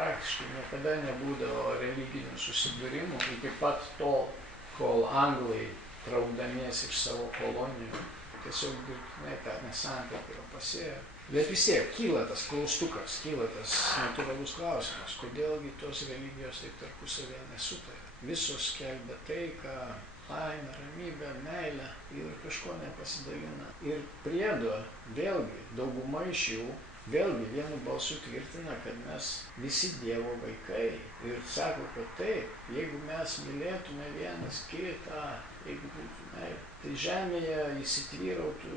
praktiškai niekada nebūdavo religinių susidūrimų iki pat tol, kol anglai, traukdamiesi iš savo kolonijų, tiesiog dirbtinai tą nesantaiką pasėjo. Bet vis tiek kyla tas klaustukas, kyla tas natūralus klausimas, kodėlgi tos religijos taip tarpusavėje nesutarė. Visos skelbia taiką, laimę, ramybę, meilę ir kažko nepasidalina. Ir priedo, vėlgi, dauguma iš jų, vėlgi vienu balsu tvirtina, kad mes visi Dievo vaikai. Ir sako, kad taip, jeigu mes mylėtume vienas kitą, jeigu būtų meilė, tai žemėje įsitvyrautų,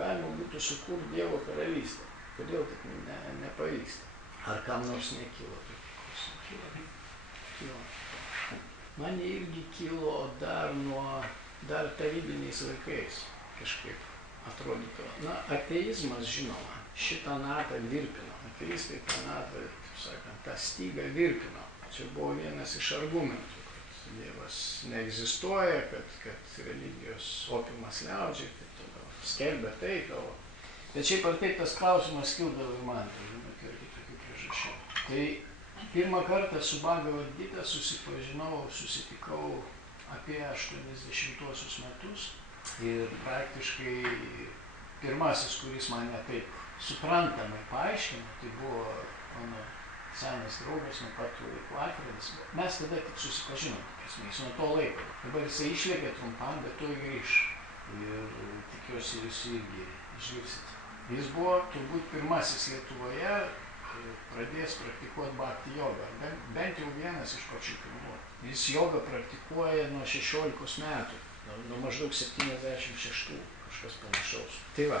galima būtų sukurti Dievo karalystę. Kodėl taip nepavyksta? Ar kam nors nekilo tokių klausimų? Kilo. Man irgi kilo dar tarybiniais laikais kažkaip atrodytų. Na, ateizmas, žinoma, šitą natą virpino. Ateistai tą natą, taip sakant, tą stygą virpino. Čia buvo vienas iš argumentų, kad Dievas neegzistuoja, kad religijos opiumas liaudžiai, taip toliau. Skelbia tai tavo. Bet šiaip ar taip tas klausimas kildavo ir man, tai irgi tokių priežasčių. Tai pirmą kartą su Bhagavad Gita susitikau apie 80-uosius metus ir praktiškai pirmasis, kuris mane taip suprantamai paaiškino, tai buvo mano senas draugas nuo pat tų laikų Alfredas. Mes tada tik susipažinom, jis nuo to laiko. Dabar jisai išlėkė trumpam, bet tuoj grįš. Ir tikiuosi jūs irgi išgirsit. Jis buvo turbūt pirmasis Lietuvoje pradėjęs praktikuoti bhakti jogą. Bent jau vienas iš pačių pirmų. Jis jogą praktikuoja nuo 16 metų, nuo maždaug 76, kažkas panašaus. Tai va,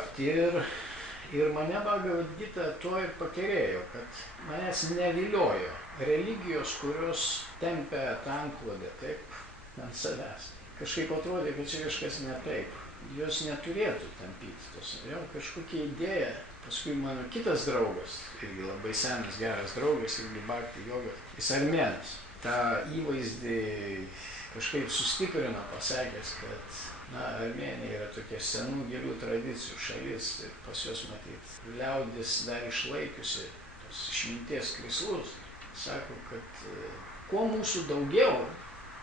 ir mane Bhagavad Gita to ir pakerėjo, kad manęs neviliojo religijos, kurios tempia tą antklodę taip ant savęs. Kažkaip atrodė, kad čia kažkas ne taip. Jos neturėtų tampyti tos. Jau kažkokia idėja. Paskui mano kitas draugas, irgi labai senas, geras draugas, irgi bhakti jogas, jis armėnas. tą įvaizdį kažkaip sustiprino, pasakęs, kad Armėnija yra tokia senų gilių tradicijų šalis ir pas juos matyt liaudis dar išlaikiusi tos išminties krislus. Sako, kad kuo mūsų daugiau,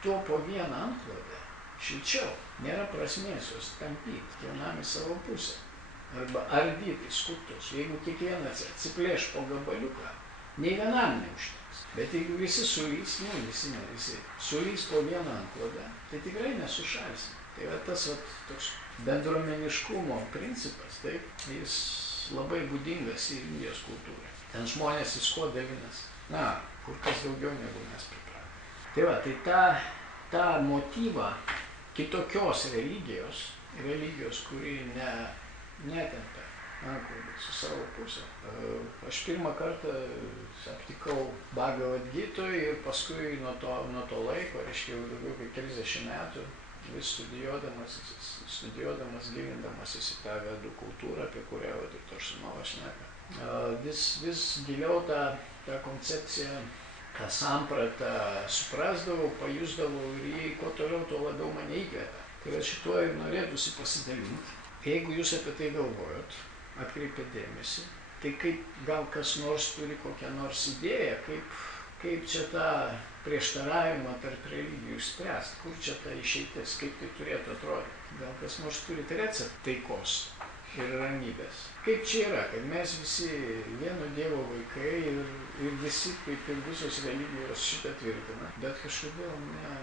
tuo po vieną antklodę šilčiau. Nėra prasmės jos tampyti kiekvienam į savo pusę. Arba ardyti skutus. Jeigu kiekvienas atsiplėš po gabaliuką, nei vienam neužteks. Bet jeigu visi sulys, visi sulys po vieną antklodę, tai tikrai nesušalsim. Tai yra tas toks bendruomeniškumo principas, taip, jis labai būdingas ir Indijos kultūrai. Ten žmonės visko dalinasi. Kur kas daugiau negu mes pripratę. Tai va, tai tą motyvą kitokios religijos, kuri netempia antklodę su savo pusę. Aš pirmą kartą aptikau Bhagavad Gitoj ir paskui nuo to laiko, reiškia jau daugiau kaip 30 metų, vis studijuodamas, gilindamasis į tą vedų kultūrą, apie kurią ir Torsunovas šneka. Vis giliau tą koncepciją, tą sampratą suprasdavau, pajusdavau ir jį kuo toliau, tuo labiau mane įkvėpė. Tai šituo ir norėtųsi pasidalinti. Jeigu jūs apie tai galvojot, atkreipėt dėmesį, tai kaip gal kas nors turi kokią nors idėją, kaip čia tą prieštaravimą tarp religijų išspręsti, kur čia ta išeitis, kaip tai turėtų atrodyti. Gal kas nors turite receptą taikos ir ramybės. Kaip čia yra, kad mes visi vieno Dievo vaikai ir visi, kaip ir visos religijos šitą tvirtina, bet kažkodėl ne.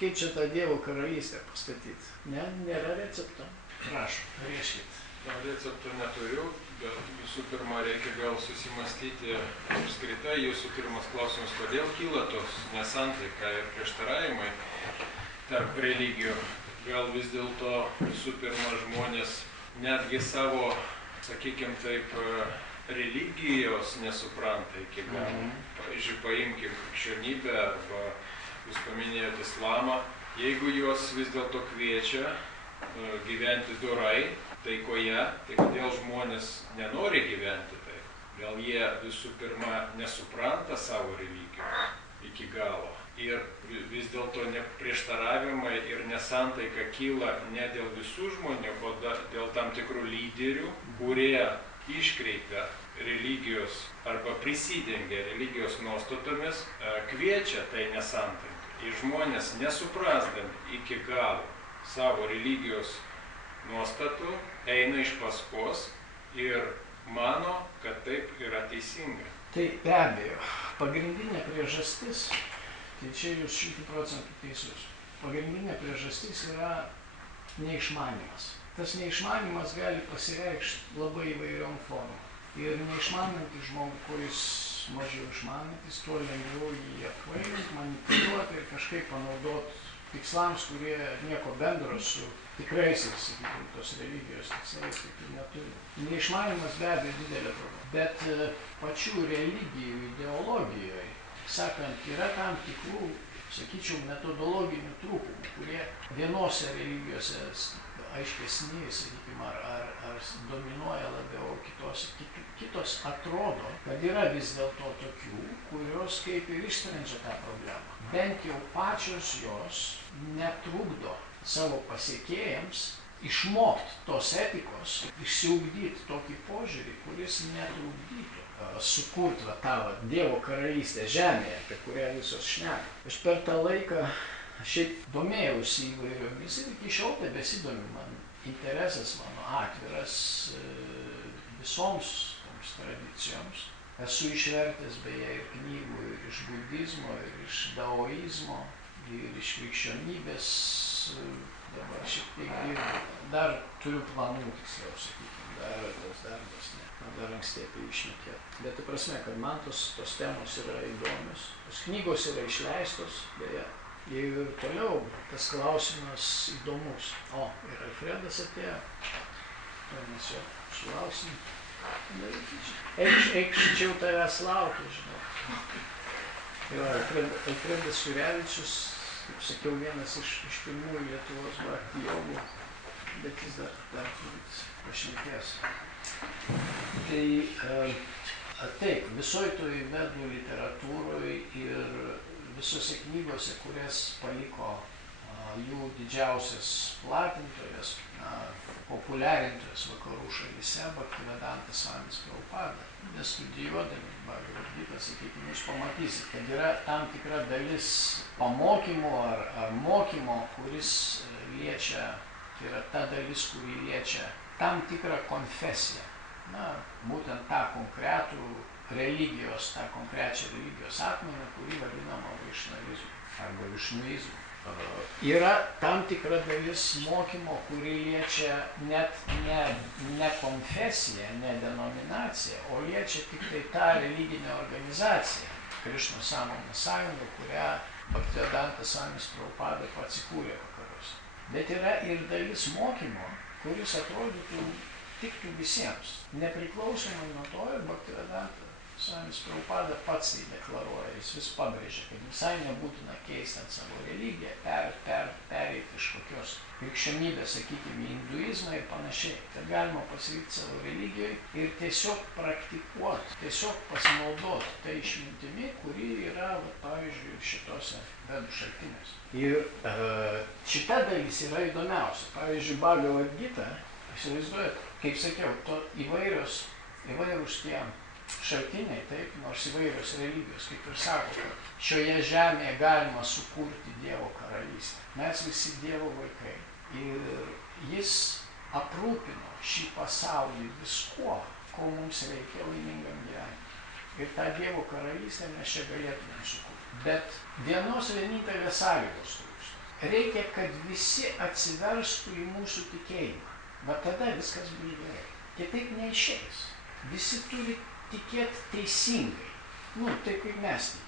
Kaip čia tą Dievo karalystę pastatyti? Nėra recepto. Prašom, reiškit. Receptų neturiu, bet visų pirma reikia gal susimastyti apskritai jūsų pirmas klausimas, kodėl kyla tos nesantaika ir prieštaravimai tarp religijų. Gal vis dėlto visų pirma žmonės netgi savo, sakykime taip, religijos nesupranta iki galo. Pavyzdžiui, paimkim krikščionybę arba jūs paminėjote islamą. Jeigu juos vis dėlto kviečia gyventi dorai, taikoje, tai kodėl žmonės nenori gyventi taip? Gal jie visų pirma nesupranta savo religijos iki galo. Ir vis dėlto prieštaravimai ir nesantaika kyla ne dėl visų žmonių, o dėl tam tikrų lyderių, kurie iškreipia religijos arba prisidengia religijos nuostatomis, kviečia tai nesantaikai. Ir žmonės, nesuprasdami iki galo savo religijos nuostatų, eina iš paskos ir mano, kad taip yra teisinga. Tai be abejo, pagrindinė priežastis, tai čia jūs 100% teisus, pagrindinė priežastis yra neišmanimas. Tas neišmanimas gali pasireikšti labai įvairiom formom. Ir neišmanantys žmogų, kuris mažiau išmanantis, tuo lengviau jį apkvailinti, manipuliuoti ir kažkaip panaudoti tikslams, kurie nieko bendro su tikraisiais, sakykime, tos religijos tikslais kaip ir neturi. Neišmanimas be abejo didelė problema. Bet pačių religijų ideologijoje, sakant, yra tam tikrų, sakyčiau, metodologinių trūkumų, kurie vienose religijose aiškesni, sakykime, ar dominuoja labiau, kitos atrodo, kad yra vis dėlto tokių, kurios kaip ir išsprendžia tą problemą. Bent jau pačios jos netrukdo savo pasiekėjams išmokti tos etikos, išsiugdyti tokį požiūrį, kuris netrukdytų sukurti tą Dievo karalystę žemėje, apie kurią visos šneka. Aš per tą laiką šiaip domėjausi įvairiomis ir iki šiol tebesidomiu, man interesas mano atviras visoms toms tradicijoms. Esu išvertęs beje ir knygų ir iš budizmo, ir iš daoizmo, ir iš krikščionybės, dabar šiek tiek dirbu. Dar turiu planų, tiksliau sakykime, dar tas darbas, dar anksti apie jį šnekėti. Bet tai prasme, kad man tos temos yra įdomios, tos knygos yra išleistos, beje. Ir toliau tas klausimas įdomus. O, ir Alfredas atėjo, to mes jo sulauksim. Eik šičiau tavęs laukia, žinau. Ir Alfredas Jurevičius, kaip sakiau, vienas iš pirmųjų Lietuvos bhakti jogų, bet jis dar turbūt pašnekės. Tai taip, visoj toj vedų literatūroj ir visose knygose, kurias paliko jų didžiausias platintojas, populiarintojas vakarų šalyse, Bhaktivedanta Svamis Prabhupada. Nestudijuodami Bhagavad Gitą, sakykime, jūs pamatysit, kad yra tam tikra dalis pamokymų ar mokymo, kuris liečia, tai yra ta dalis, kuri liečia tam tikrą konfesiją. Būtent tą konkretų religijos, tą konkrečią religijos atmainą, kurį vadinama vaišnavizmu arba višnuizmu. Yra tam tikra dalis mokymo, kuri liečia net ne konfesiją, ne denominaciją, o liečia tik tai tą religinę organizaciją, Krišnos sąmonės sąjungą, kurią Bhaktivedanta Svamis Prabhupada pats įkūrė vakaruose. Bet yra ir dalis mokymo, kuris atrodytų tiktų visiems. Nepriklausomai nuo to, ir Bhaktivedanta Svamis Prabhupada pats tai deklaruoja, jis vis pabrėžia, kad visai nebūtina keistant savo religiją, pereiti iš kokios krikščionybės, sakykime, hinduizmą ir panašiai. Kad galima pasilikti savo religijoje ir tiesiog praktikuoti, tiesiog pasinaudoti tai išmintimi, kuri yra, pavyzdžiui, šitose vedų šaltiniuose. Ir šita dalis yra įdomiausia. Pavyzdžiui, Bhagavad Gita, įsivaizduojat, kaip sakiau, įvairūs tie šaltiniai, taip, nors įvairios religijos, kaip ir sako, kad šioje žemėje galima sukurti Dievo karalystę. Mes visi Dievo vaikai. Ir jis aprūpino šį pasaulį viskuo, ko mums reikia laimingam gyvenimui. Ir tą Dievo karalystę mes čia galėtumėm sukurti. Bet vienos vienintelės sąlygos trūksta. Reikia, kad visi atsiverstų į mūsų tikėjimą. Va tada viskas bus gerai. Kitaip neišeis. Visi turi tikėti teisingai. Taip kaip mes tikime.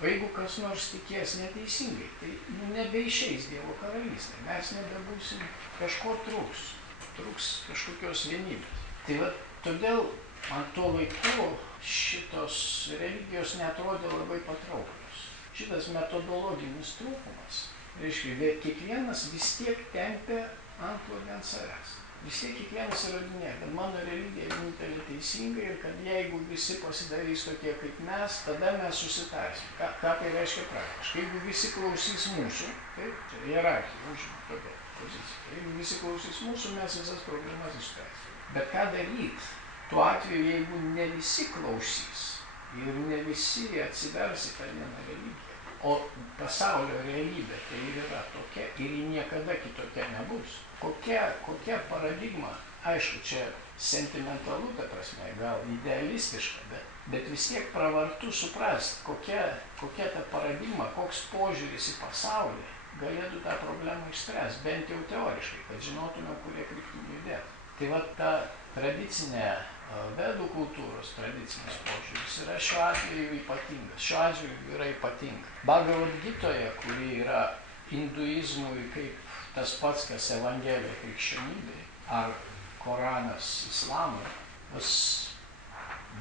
O jeigu kas nors tikės neteisingai, tai nebeišeis Dievo karalystė. Mes nebebūsim, kažko trūks kažkokios vienybės. Tai va, todėl man tuo laiku šitos religijos neatrodė labai patrauklios. Šitas metodologinis trūkumas, reiškia, kiekvienas vis tiek tempia antklodį ant savęs. Vis tiek kiekvienas įrodinėja, kad mano religija vienintelė teisinga ir kad jeigu visi pasidarys tokie kaip mes, tada mes susitarsim. Ką tai reiškia praktiškai? Jeigu visi klausys mūsų, taip, čia hierarchija užima tokia pozicija. Jeigu visi klausys mūsų, mes visas problemas išspręsim. Bet ką daryti, tuo atveju, jeigu ne visi klausys ir ne visi atsivers į tą vieną religiją, o pasaulio realybė tai ir yra tokia ir ji niekada kitokia nebus. Kokia paradigma, aišku, čia sentimentalu, ta prasme, gal idealistiška, bet vis tiek pravartu suprast, kokia ta paradigma, koks požiūris į pasaulį galėtų tą problemą išspręsti, bent jau teoriškai, kad žinotume, kurie kryptimi judėti. Tai va ta tradicinė vedų kultūros tradicinis požiūris yra šiuo atveju ypatingas. Šiuo atveju yra ypatinga. Bhagavad Gitoje, kuri yra hinduizmui kaip tas pats, kas Evangelija krikščionybei, ar Koranas islamui,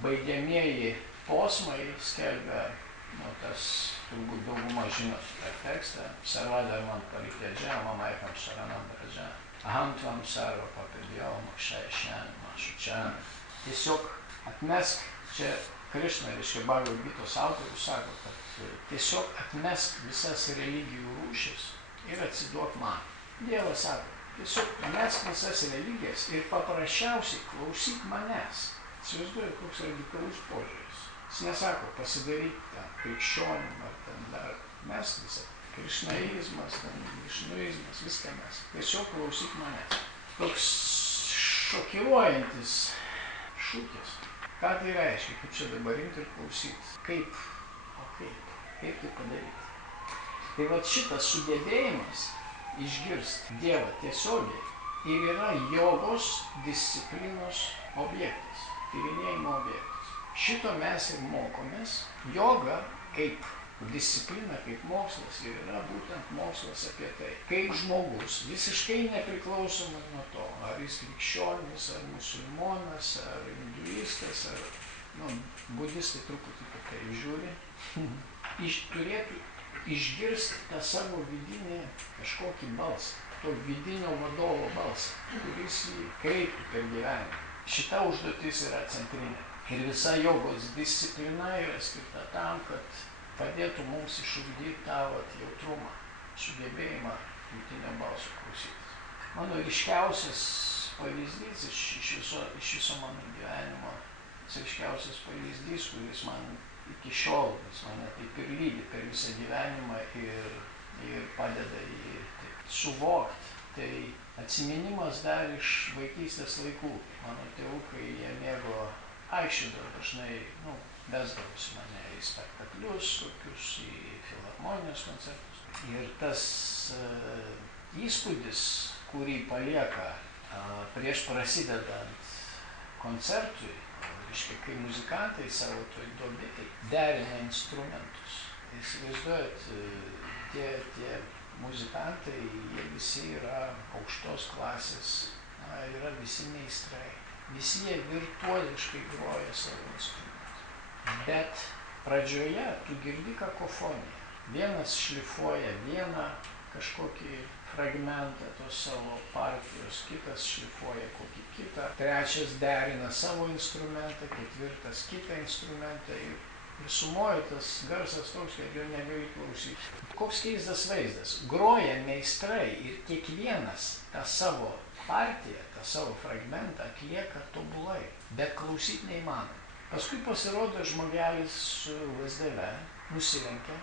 baigiamieji posmai skelbia, tas turbūt dauguma žino tą tekstą, Sarvadharman parityaja mamaikam saranam vraja, aham tvam sarva papidyo mokshayashyam mashuchan. Tiesiog atmesk, čia Krišna, reiškia Bhagavad Gitos autorius, sako, kad tiesiog atmesk visas religijų rūšis ir atsiduok man. Dievas sako, tiesiog atmesk visas religijas ir paprasčiausiai klausyk manęs. Įsivaizduoju, koks radikalus požiūris. Jis nesako pasidaryk ten krikščionim ar ten dar mesk visą. Krišnaizmas, višnuizmas, viską mes. Tiesiog klausyk manęs. Toks šokiruojantis šūkis. Ką tai reiškia? Kaip čia dabar imti ir klausyti? Kaip tai padaryti? Tai va šitas sugebėjimas išgirsti Dievą tiesiogiai ir yra jogos disciplinos objektas, tyrinėjimo objektas. Šito mes ir mokomės. Joga kaip disciplina, kaip mokslas ir yra būtent mokslas apie tai. Kaip žmogus, visiškai nepriklausomai nuo to, ar jis krikščionis, ar musulmonas, ar hinduistas, ar budistai truputį kitaip žiūri, turėtų išgirsti tą savo vidinį kažkokį balsą, to vidinio vadovo balsą, kuris jį kreiptų per gyvenimą. Šita užduotis yra centrinė. Ir visa jogos disciplina yra skirta tam, kad padėtų mums išugdyti tą jautrumą, sugebėjimą vidinio balso klausytis. Mano ryškiausias pavyzdys iš viso mano gyvenimo, ryškiausias pavyzdys, kuris man iki šiol, jis mane taip ir lydi per visą gyvenimą ir padeda jį suvokti. Tai atsiminimas dar iš vaikystės laikų. Mano tėvukai, jie mėgo aikščiodavo dažnai, vesdavosi mane į spektaklius, kokius į filharmonijos koncertus. Ir tas įspūdis, kurį palieka prieš prasidedant koncertui, reiškia, kai muzikantai savo toj duobėj derina instrumentus. Įsivaizduojat, tie muzikantai, jie visi yra aukštos klasės, yra visi meistrai. Visi jie virtuoziškai groja savo instrumentus. Bet pradžioje tu girdi kakofoniją. Vienas šlifuoja vieną kažkokį fragmentą tos savo partijos, kitas šlifuoja kokį kitą, trečias derina savo instrumentą, ketvirtas kitą instrumentą ir sumoja tas garsas toks, kad jo negali klausyti. Koks keistas vaizdas. Groja meistrai ir kiekvienas tą savo partiją, tą savo fragmentą atlieka tobulai, bet klausyti neįmanoma. Paskui pasirodo žmogelis su lazdele, nusilenkia,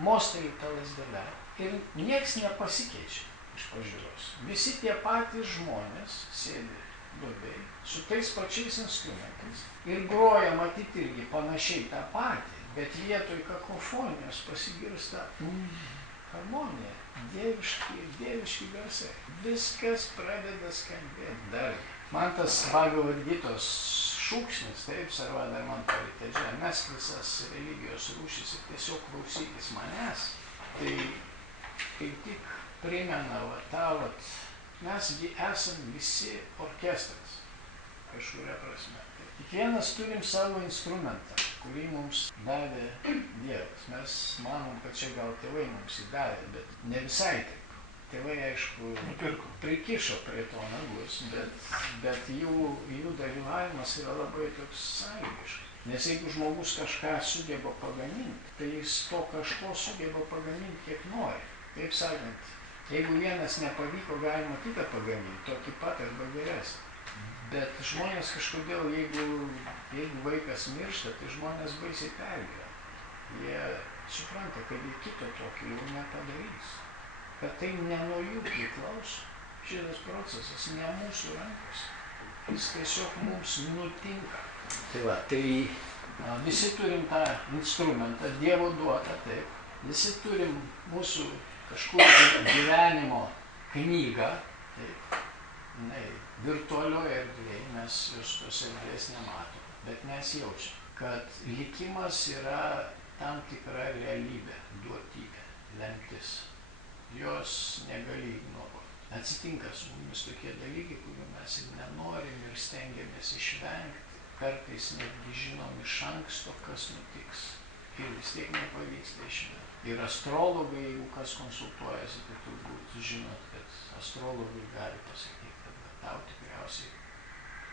mosteli tą lazdelę ir nieks nepasikeičia iš pažiūros. Visi tie patys žmonės sėdi duobėj su tais pačiais instrumentais ir groja matyti irgi panašiai tą patį, bet vietoj kakofonijos pasigirsta harmonija, dieviški garsai. Viskas pradeda skambėti dar. Man tas Bhagavad Gitos šūksnis, taip, Sarvadharman parityaja, mesk visas religijos rūšis ir tiesiog klausykis manęs, tai kaip tik primena mesgi esam visi orkestras, kažkuria prasme. Kiekvienas turim savo instrumentą, kurį mums davė Dievas. Mes manom, kad čia gal tėvai mums įdavė, bet ne visai taip. Tėvai, aišku, prikišo prie to nagus, bet jų dalyvavimas yra labai toks sąlygiškas. Nes jeigu žmogus kažką sugeba pagaminti, tai jis to kažko sugeba pagaminti kiek nori. Taip sakant, jeigu vienas nepavyko, galima kitą pagaminti, tokį pat arba geresnį. Bet žmonės kažkodėl, jeigu vaikas miršta, tai žmonės baisiai pergyvena. Jie supranta, kad jie kito tokio jau nepadarys. Kad tai ne nuo jų priklauso. Šitas procesas ne mūsų rankose. Jis tiesiog mums nutinka. Tai va, visi turim tą instrumentą, Dievo duotą, taip. Visi turim mūsų kažkur gyvenimo knygą, taip. Virtualioje erdvėje mes tos erdvės nematom, bet mes jaučiam, kad likimas yra tam tikra realybė, duotybė, lemtis. Jos negali ignoruoti. Atsitinka su mumis tokie dalykai, kurių mes ir nenorim ir stengiamės išvengti. Kartais netgi žinom iš anksto, kas nutiks. Ir vis tiek nepavyksta išvengti. Ir astrologai, jeigu kas konsultuojasi, tai turbūt žinot, kad astrologai gali pasakyti, kad tau tikriausiai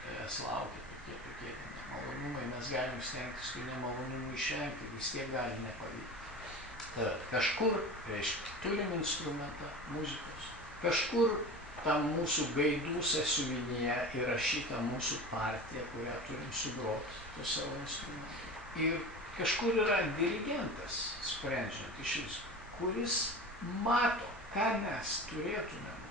tavęs laukia tokie nemalonumai, mes galim stengtis tų nemalonumų išvengti, vis tiek gali nepavykti. Kažkur, reiškia, turim instrumentą muzikos, kažkur tam mūsų gaidų sąsiuvinyje įrašyta mūsų partija, kurią turim sugroti to savo instrumentu. Ir kažkur yra dirigentas, sprendžiant iš visko, kuris mato, ką mes turėtumėm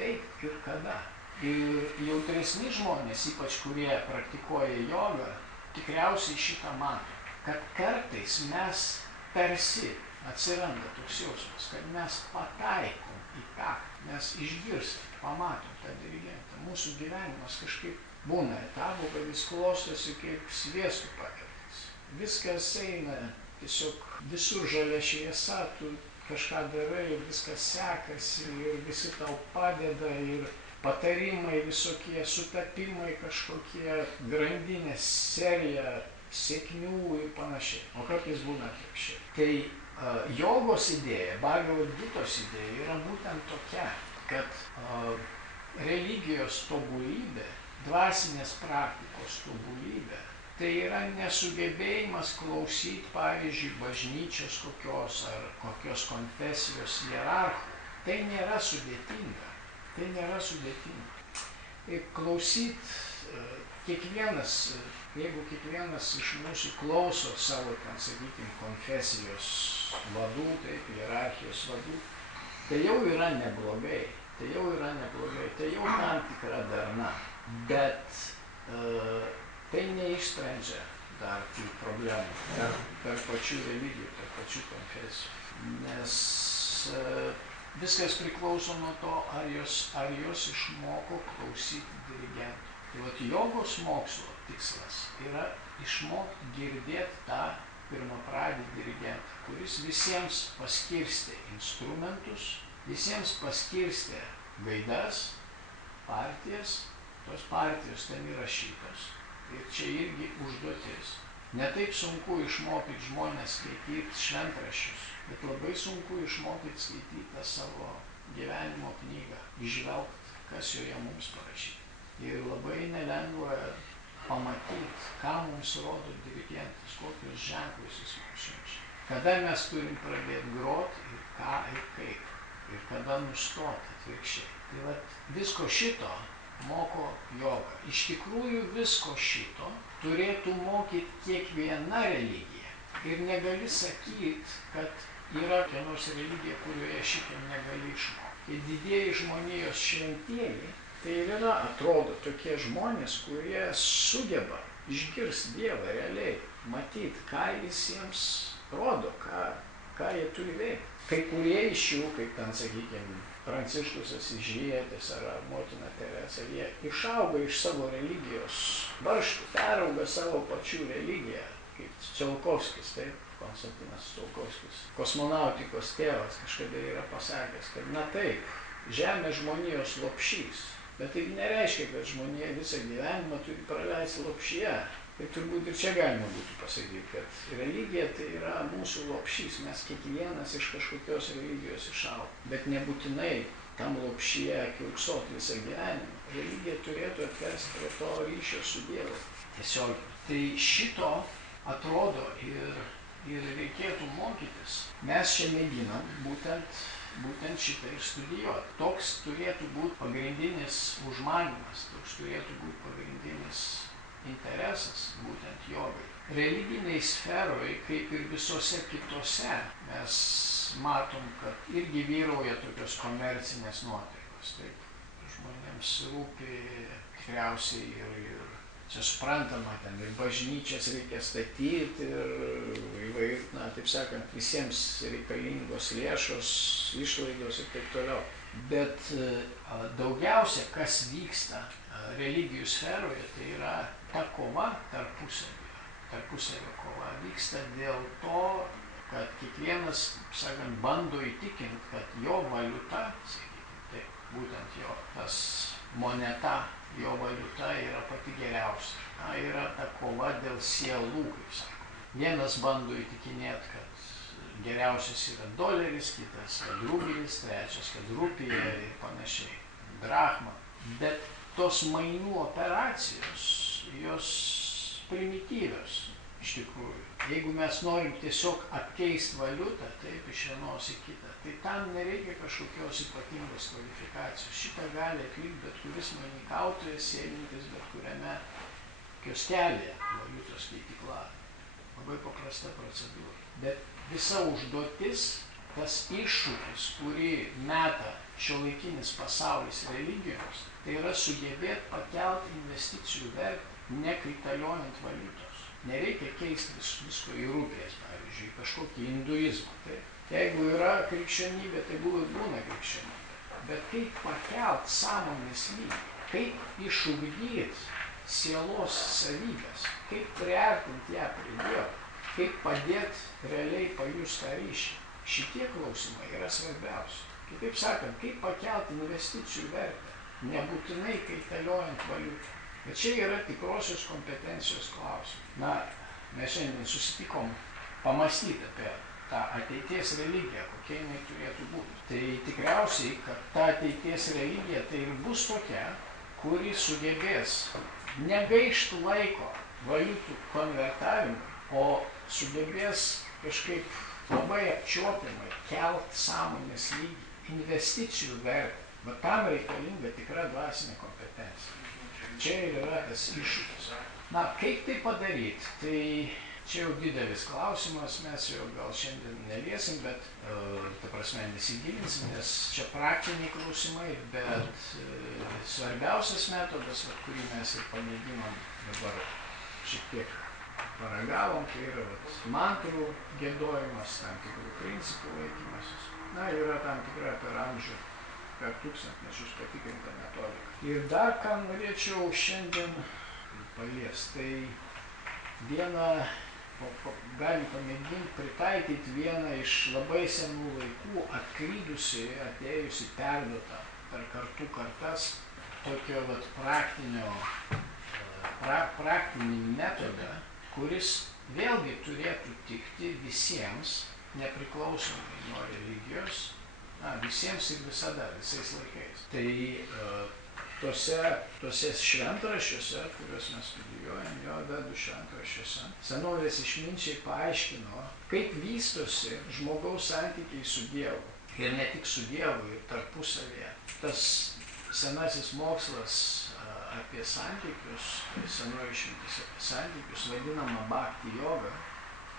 veikti ir kada. Ir jautresni žmonės, ypač kurie praktikuoja jogą, tikriausiai šitą mato, kad kartais mes tarsi atsiranda toks jausmas, kad mes pataikom į taktą, mes išgirstam, pamatom tą dirigentą. Mūsų gyvenimas kažkaip būna etapų, kad jis klostosi kaip sviestų pakeptas. Viskas eina, tiesiog visur žalia šviesa, tu kažką darai ir viskas sekasi ir visi tau padeda ir patarimai visokie, sutapimai kažkokie, grandinės serija sėkmių ir panašiai. O kartais būna atvirkščiai. Tai jogos idėja, Bhagavad Gitos idėja yra būtent tokia, kad religijos tobulybė, dvasinės praktikos tobulybė, tai yra nesugebėjimas klausyti, pavyzdžiui, bažnyčios kokios ar kokios konfesijos hierarchų. Tai nėra sudėtinga. Tai nėra sudėtinga. Ir klausyti kiekvienas, jeigu kiekvienas iš mūsų klauso savo, ten, sakykime, konfesijos vadų, taip, hierarchijos vadų, tai jau yra neblogai, tai jau tam tikra darna, bet tai neišsprendžia dar tų problemų tarp pačių religijų, tarp pačių konfesijų, nes viskas priklauso nuo to, ar jos išmoko klausyti dirigentų. Tai vat jogos mokslo tikslas yra išmokti girdėti tą pirmapradį dirigentą, kuris visiems paskirstė instrumentus, visiems paskirstė gaidas, partijas, tos partijos ten įrašytos. Ir čia irgi užduotis. Ne taip sunku išmokyti žmonės skaityti šventraščius, bet labai sunku išmokyti skaityti tą savo gyvenimo knygą, įžvelgti, kas joje mums parašyta. Ir labai nelengva pamatyti, ką mums rodo dirigentas, kokius ženklus jis mums siunčia. Kada mes turim pradėti groti ir ką ir kaip. Ir kada nustoti atvirkščiai. Tai vat visko šito moko joga. Iš tikrųjų visko šito turėtų mokyti kiekviena religija. Ir negali sakyti, kad yra kokia nors religija, kurioje šito negali išmokti. Ir didieji žmonijos šventieji, tai ir yra, atrodo, tokie žmonės, kurie sugeba išgirsti Dievą realiai, matyti, ką jis jiems rodo, ką jie turi veikti. Kai kurie iš jų, kaip ten, sakykime, Pranciškus Asyžietis ar motina Teresa, jie išauga iš savo religijos varžtų, perauga savo pačių religiją, kaip Tsiolkovskis, taip, Konstantinas Tsiolkovskis, kosmonautikos tėvas kažkada yra pasakęs, kad na taip, Žemė žmonijos lopšys. Bet tai nereiškia, kad žmonija visą gyvenimą turi praleisti lopšyje. Tai turbūt ir čia galima būtų pasakyti, kad religija tai yra mūsų lopšys, mes kiekvienas iš kažkokios religijos išauga. Bet nebūtinai tam lopšyje kiurksot visą gyvenimą. Religija turėtų atvesti prie to ryšio su Dievu. Tiesiog. Tai šito atrodo ir ir reikėtų mokytis. Mes čia mėginam būtent šitą ir studijuoti. Toks turėtų būti pagrindinis užmanymas, toks turėtų būti pagrindinis interesas būtent jogai. Religiniai sferoje, kaip ir visose kitose, mes matom, kad irgi vyrauja tokios komercinės nuotaikos. Taip, žmonėms rūpi tikriausiai ir čia suprantama, ten ir bažnyčias reikia statyti, ir taip sakant, visiems reikalingos lėšos, išlaidos ir taip toliau. Bet daugiausia, kas vyksta religijų sferoje, tai yra ta kova tarpusavio kova vyksta dėl to, kad kiekvienas, sakant, bando įtikinti, kad jo valiuta, sakykime, taip, būtent jo tas moneta, jo valiuta yra pati geriausia. Yra ta kova dėl sielų, kaip sakoma. Vienas bando įtikinėti, kad geriausias yra doleris, kitas kad rubelis, trečias kad rupija ir panašiai, drachma. Bet tos mainų operacijos, jos primityvios iš tikrųjų. Jeigu mes norim tiesiog apkeisti valiutą, taip, iš vienos į kitą, tai tam nereikia kažkokios ypatingos kvalifikacijos. Šitą gali atlikti bet kuris mainikautojas, sėdintis bet kuriame kioskelėje, valiutos keitykla. Labai paprasta procedūra. Bet visa užduotis, tas iššūkis, kurį meta šiuolaikinis pasaulis religijoms, tai yra sugebėti pakelti investicijų vertę, nekaitaliojant valiutos. Nereikia keisti visko į rupijas, pavyzdžiui, kažkokį hinduizmą. Taip. Jeigu yra krikščionybė, tai būna krikščionybė. Bet kaip pakelt sąmonės lygį, kaip išugdyti sielos savybės, kaip priartinti ją prie Dievo, kaip padėti realiai pajusti tą ryšį. Šitie klausimai yra svarbiausi. Kitaip sakant, kaip pakelt investicijų vertę, nebūtinai kaitaliojant valiutą. Bet čia yra tikrosios kompetencijos klausimai. Na, mes šiandien susitikom pamastyti apie tą ateities religiją, kokia jinai turėtų būti. Tai tikriausiai, kad ta ateities religija tai ir bus tokia, kuri sugebės negaišti laiko valiutų konvertavimui, o sugebės kažkaip labai apčiuopiamai kelt sąmonės lygį, investicijų vertę. Bet tam reikalinga tikra dvasinė kompetencija. Čia ir yra tas iššūkis. Na, kaip tai padaryti? Tai čia jau didelis klausimas, mes jau gal šiandien neliesim, bet, ta prasme, nesigilinsim, nes čia praktiniai klausimai, bet svarbiausias metodas, kurį mes ir pamėginom dabar šiek tiek paragavom, tai yra mantrų giedojimas, tam tikrų principų laikymasis. Na, yra tam tikra per amžių, per tūkstantmečius patikrinta metodika. Ir dar ką norėčiau šiandien paliesti, tai galim pamėginti pritaikyti vieną iš labai senų laikų atklydusi, atėjusi, perduotą per kartų kartas tokio praktinį metodą, kuris vėlgi turėtų tikti visiems, nepriklausomai nuo religijos, visiems ir visada, visais laikais. Tai tose šventraščiuose, kuriuos mes studijuojam, jo vedų šventraščiuose, senovės išminčiai paaiškino, kaip vystosi žmogaus santykiai su Dievu. Ir ne tik su Dievu, ir tarpusavėje. Tas senasis mokslas apie santykius, senoji išmintis apie santykius, vadinama bhakti joga,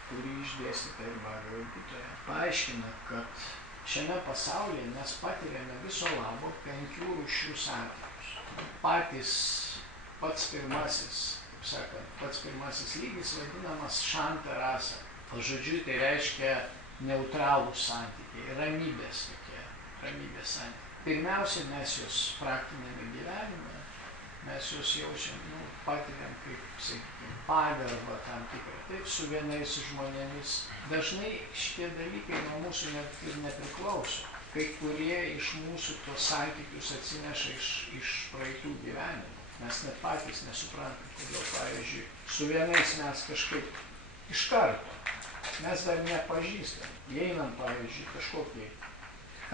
kuri išdėstyta ir Bhagavad Gitoje, paaiškina, kad šiame pasaulyje mes patiriame viso labo 5 rūšių santykius. Pats pirmasis lygis vadinamas šanta rasa. Pažodžiui tai reiškia neutralūs santykiai, ramybės santykiai. Pirmiausia, mes juos praktinėme gyvenime, mes juos jaučiam, patiriam kaip, sakykime, pagarbą tam tikrą. Taip, su vienais žmonėmis. Dažnai šitie dalykai nuo mūsų net ir nepriklauso. Kai kurie iš mūsų tos santykius atsineša iš praeitų gyvenimų. Mes net patys nesuprantam, kodėl, pavyzdžiui, su vienais mes kažkaip iš karto, mes dar nepažįstam. Įeinam, pavyzdžiui, kažkokį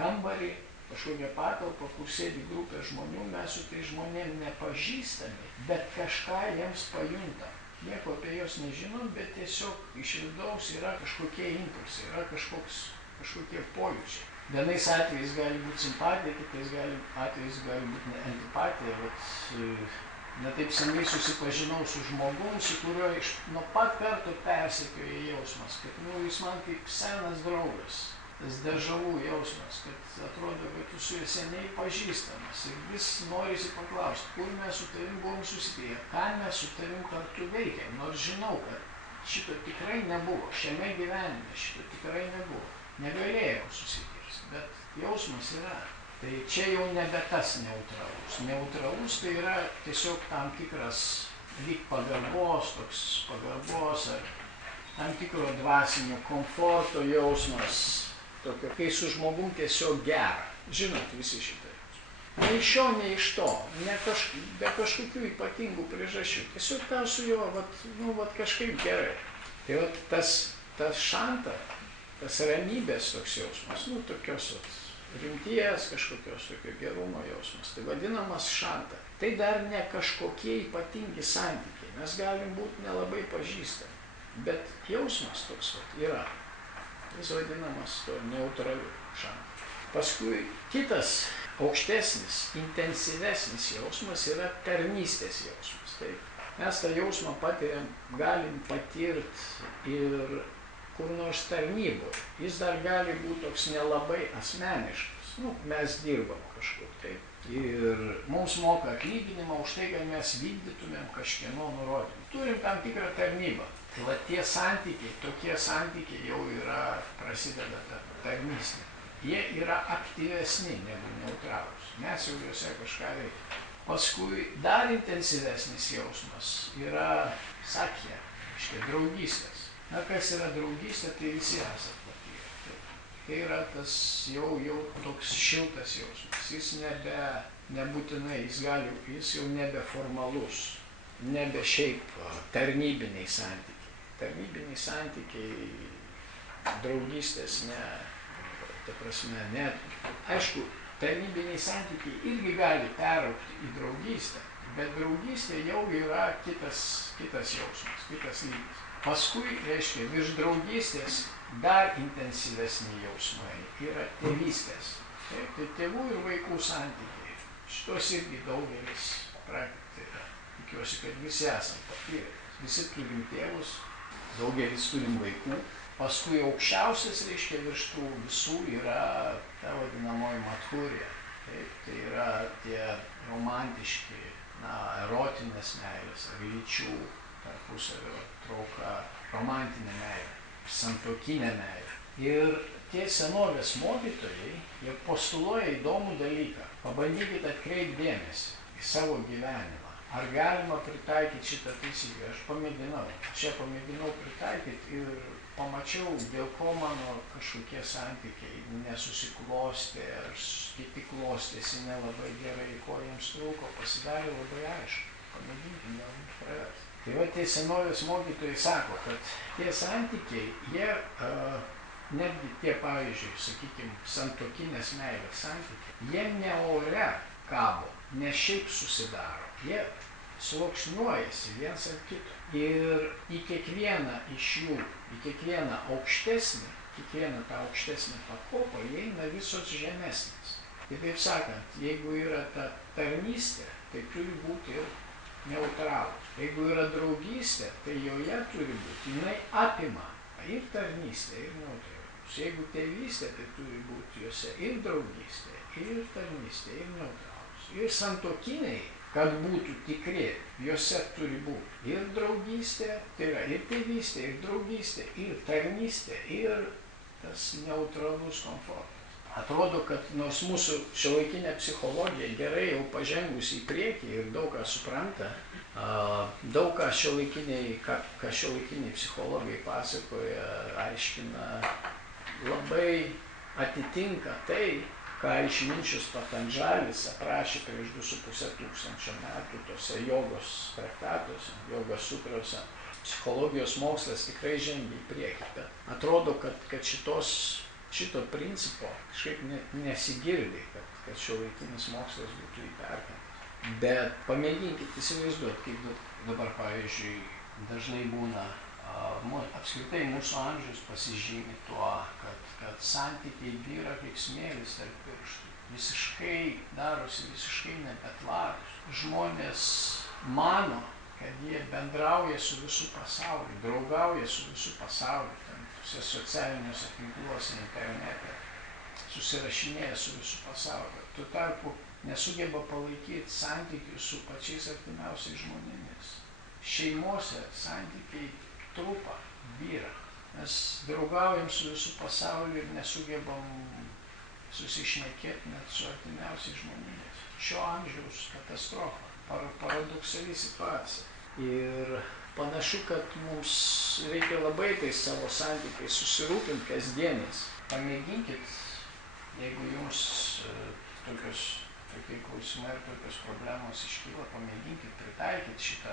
kambarį, kažkokią patalpą, kur sėdi grupė žmonių, mes su tai žmonėm nepažįstami, bet kažką jiems pajuntam. nieko apie juos nežinom, bet tiesiog iš vidaus yra kažkokie impulsai, yra kažkokie pojūčiai. Vienais atvejais gali būti simpatija, kitais atvejais gali būti antipatija. Ne taip seniai susipažinau su žmogum, su kuriuo nuo pat karto persekioja jausmas, kad jis man kaip senas draugas. Tas dežavų jausmas, kad atrodo, kad tu su juo seniai pažįstamas. Ir vis norisi paklausti, kur mes su tavim buvom susitikę, ką mes su tavim kartu veikėm. Nors žinau, kad šito tikrai nebuvo, šiame gyvenime šito tikrai nebuvo. Negalėjau susikirsti, bet jausmas yra. Tai čia jau nebe tas neutralus. Neutralus tai yra tiesiog tam tikras lyg pagarbos ar tam tikro dvasinio komforto jausmas. Tokio, kai su žmogum tiesiog gera. Žinot visi šitą jausmą. Ne iš šio, ne iš to. Be kažkokių ypatingų priežasčių. Tiesiog tau su juo kažkaip gerai. Tai tas šanta, tas ramybės toks jausmas, tokios rimties, kažkokios tokio gerumo jausmas, tai vadinamas šanta. Tai dar ne kažkokie ypatingi santykiai, mes galim būti nelabai pažįstami, bet jausmas toks yra. Jis vadinamas to neutraliu šantu. Paskui kitas aukštesnis, intensyvesnis jausmas yra tarnystės jausmas. Tai mes tą jausmą galim patirti ir kur nors tarnyboje. Jis dar gali būti toks nelabai asmeniškas. Mes dirbam kažkur taip. Ir mums moka atlyginimą už tai, kad mes vykdytumėm kažkieno nurodymą. Turim tam tikrą tarnybą. Tai tie santykiai, tokie santykiai jau prasideda tarnystė. Jie yra aktyvesni negu neutralūs. Mes jau juose kažką veikiam. Paskui dar intensyvesnis jausmas yra sakė, draugystės. Kas yra draugystė, tai visi esat patyrę. Tai yra tas jau toks šiltas jausmas. Jis nebūtinai, jis jau nebeformalus, nebe šiaip tarnybiniai santykiai. Tarnybiniai santykiai, draugystės ne. Aišku, tarnybiniai santykiai irgi gali peraugti į draugystę, bet draugystė jau yra kitas jausmas, kitas lygis. Paskui, reiškia, virš draugystės dar intensyvesni jausmai yra tėvystės. Tai tėvų ir vaikų santykiai. Šitos irgi daugelis praktikų yra. Tikiuosi, kad visi esam patyrę. Visi turim tėvus, daugelis turim vaikų. Paskui aukščiausias, reiškia, virš tų visų yra ta vadinamoji matūrija. Tai yra tie romantiški, erotinės meilės, ar lyčių tarpusavio trauka, romantinė meilė, santuokinė meilė. Ir tie senovės mokytojai, jie postuluoja įdomų dalyką. Pabandykit atkreipti dėmesį į savo gyvenimą. Ar galima pritaikyti šitą taisyklę? Aš pamėginau pritaikyti ir pamačiau, dėl ko mano kažkokie santykiai nesusiklostė, ar kiti klostėsi nelabai gerai, ko jiems trūko, pasidarė labai aišku. Pamėginkim jau praversti. Tai va, tie senovės mokytojai sako, kad tie santykiai, jie, netgi tie, pavyzdžiui, sakykime, santuokinės meilės santykiai, jie ne ore kabo, ne šiaip susidaro, jie sluoksniuojasi viens ar kito. Ir į kiekvieną iš jų, į kiekvieną tą aukštesnį pakopą įeina visos žemesnės. Tai taip sakant, jeigu yra ta tarnystė, tai turi būti ir neutralūs. Jeigu yra draugystė, tai joje turi būti, jinai apima ir tarnystė, ir neutralūs. Jeigu tėvystė, tai turi būti juose ir draugystė, ir tarnystė, ir neutralūs. Ir santuokiniai, kad būtų tikri, juose turi būti ir draugystė, tai yra ir tėvystė, ir draugystė, ir tarnystė, ir tas neutralus komfortas. Atrodo, kad nors mūsų šiuolaikinė psichologija gerai jau pažengusi į priekį ir daug ką supranta, daug ką šiuolaikiniai psichologai pasakoja, aiškina, labai atitinka tai, ką išminčius Patandžalis aprašė prieš 2,5 metų tose jogos traktatuose, jogos sutrose. Psichologijos mokslas tikrai žengia į priekį, bet atrodo, kad šito principo kažkaip nesigirdi, kad šiuolaikinis mokslas būtų įperkantas. Bet pamėginkit įsivaizduoti, kaip dabar, pavyzdžiui, dažnai būna, apskritai mūsų amžius pasižymi tuo, kad santykiai byra kaip smėlis tarp pirštų. Visiškai darosi visiškai nebetvarūs. Žmonės mano, kad jie bendrauja su visų pasauliu, draugauja su visų pasauliu, ten socialiniuose tinkluose, internete, susirašinėja su visų pasauliu. Tuo tarpu nesugeba palaikyti santykių su pačiais artimiausiais žmonėmis. Šeimose santykiai trupa, byra. Mes draugaujam su visų pasauliu ir nesugebam susišnekėti net su artimiausiais žmonėmis. Šio amžiaus katastrofa, paradoksali situacija. Ir panašu, kad mums reikia labai tai savo santykiais susirūpinti kasdieniais. Pamėginkit, jeigu jums tokie klausimai ir tokios problemos iškyla, pamėginkit pritaikyti šitą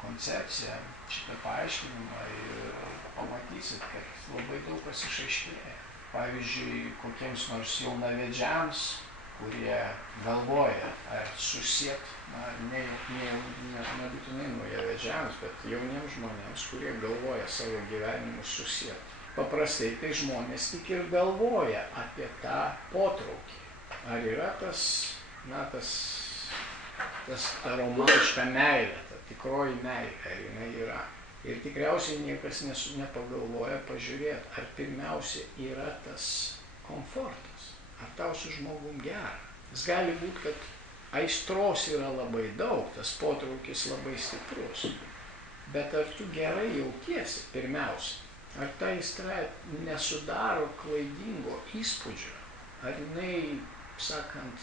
koncepciją, šitą paaiškinimą ir pamatysit, kad labai daug kas išaiškėja. Pavyzdžiui, kokiems nors jaunavedžiams, kurie galvoja, ar susiet, nebūtinai naujavedžiams, bet jauniems žmonėms, kurie galvoja savo gyvenimus susiet. Paprastai tai žmonės tik ir galvoja apie tą potraukį. Ar yra ta romantiška meilė, ta tikroji meilė, ar jinai yra. Ir tikriausiai niekas nepagalvoja pažiūrėti, ar pirmiausia yra tas komfortas, ar tau su žmogum gera. Jis gali būti, kad aistros yra labai daug, tas potraukis labai stiprus, bet ar tu gerai jautiesi pirmiausia, ar ta aistra nesudaro klaidingo įspūdžio, ar jinai, sakant,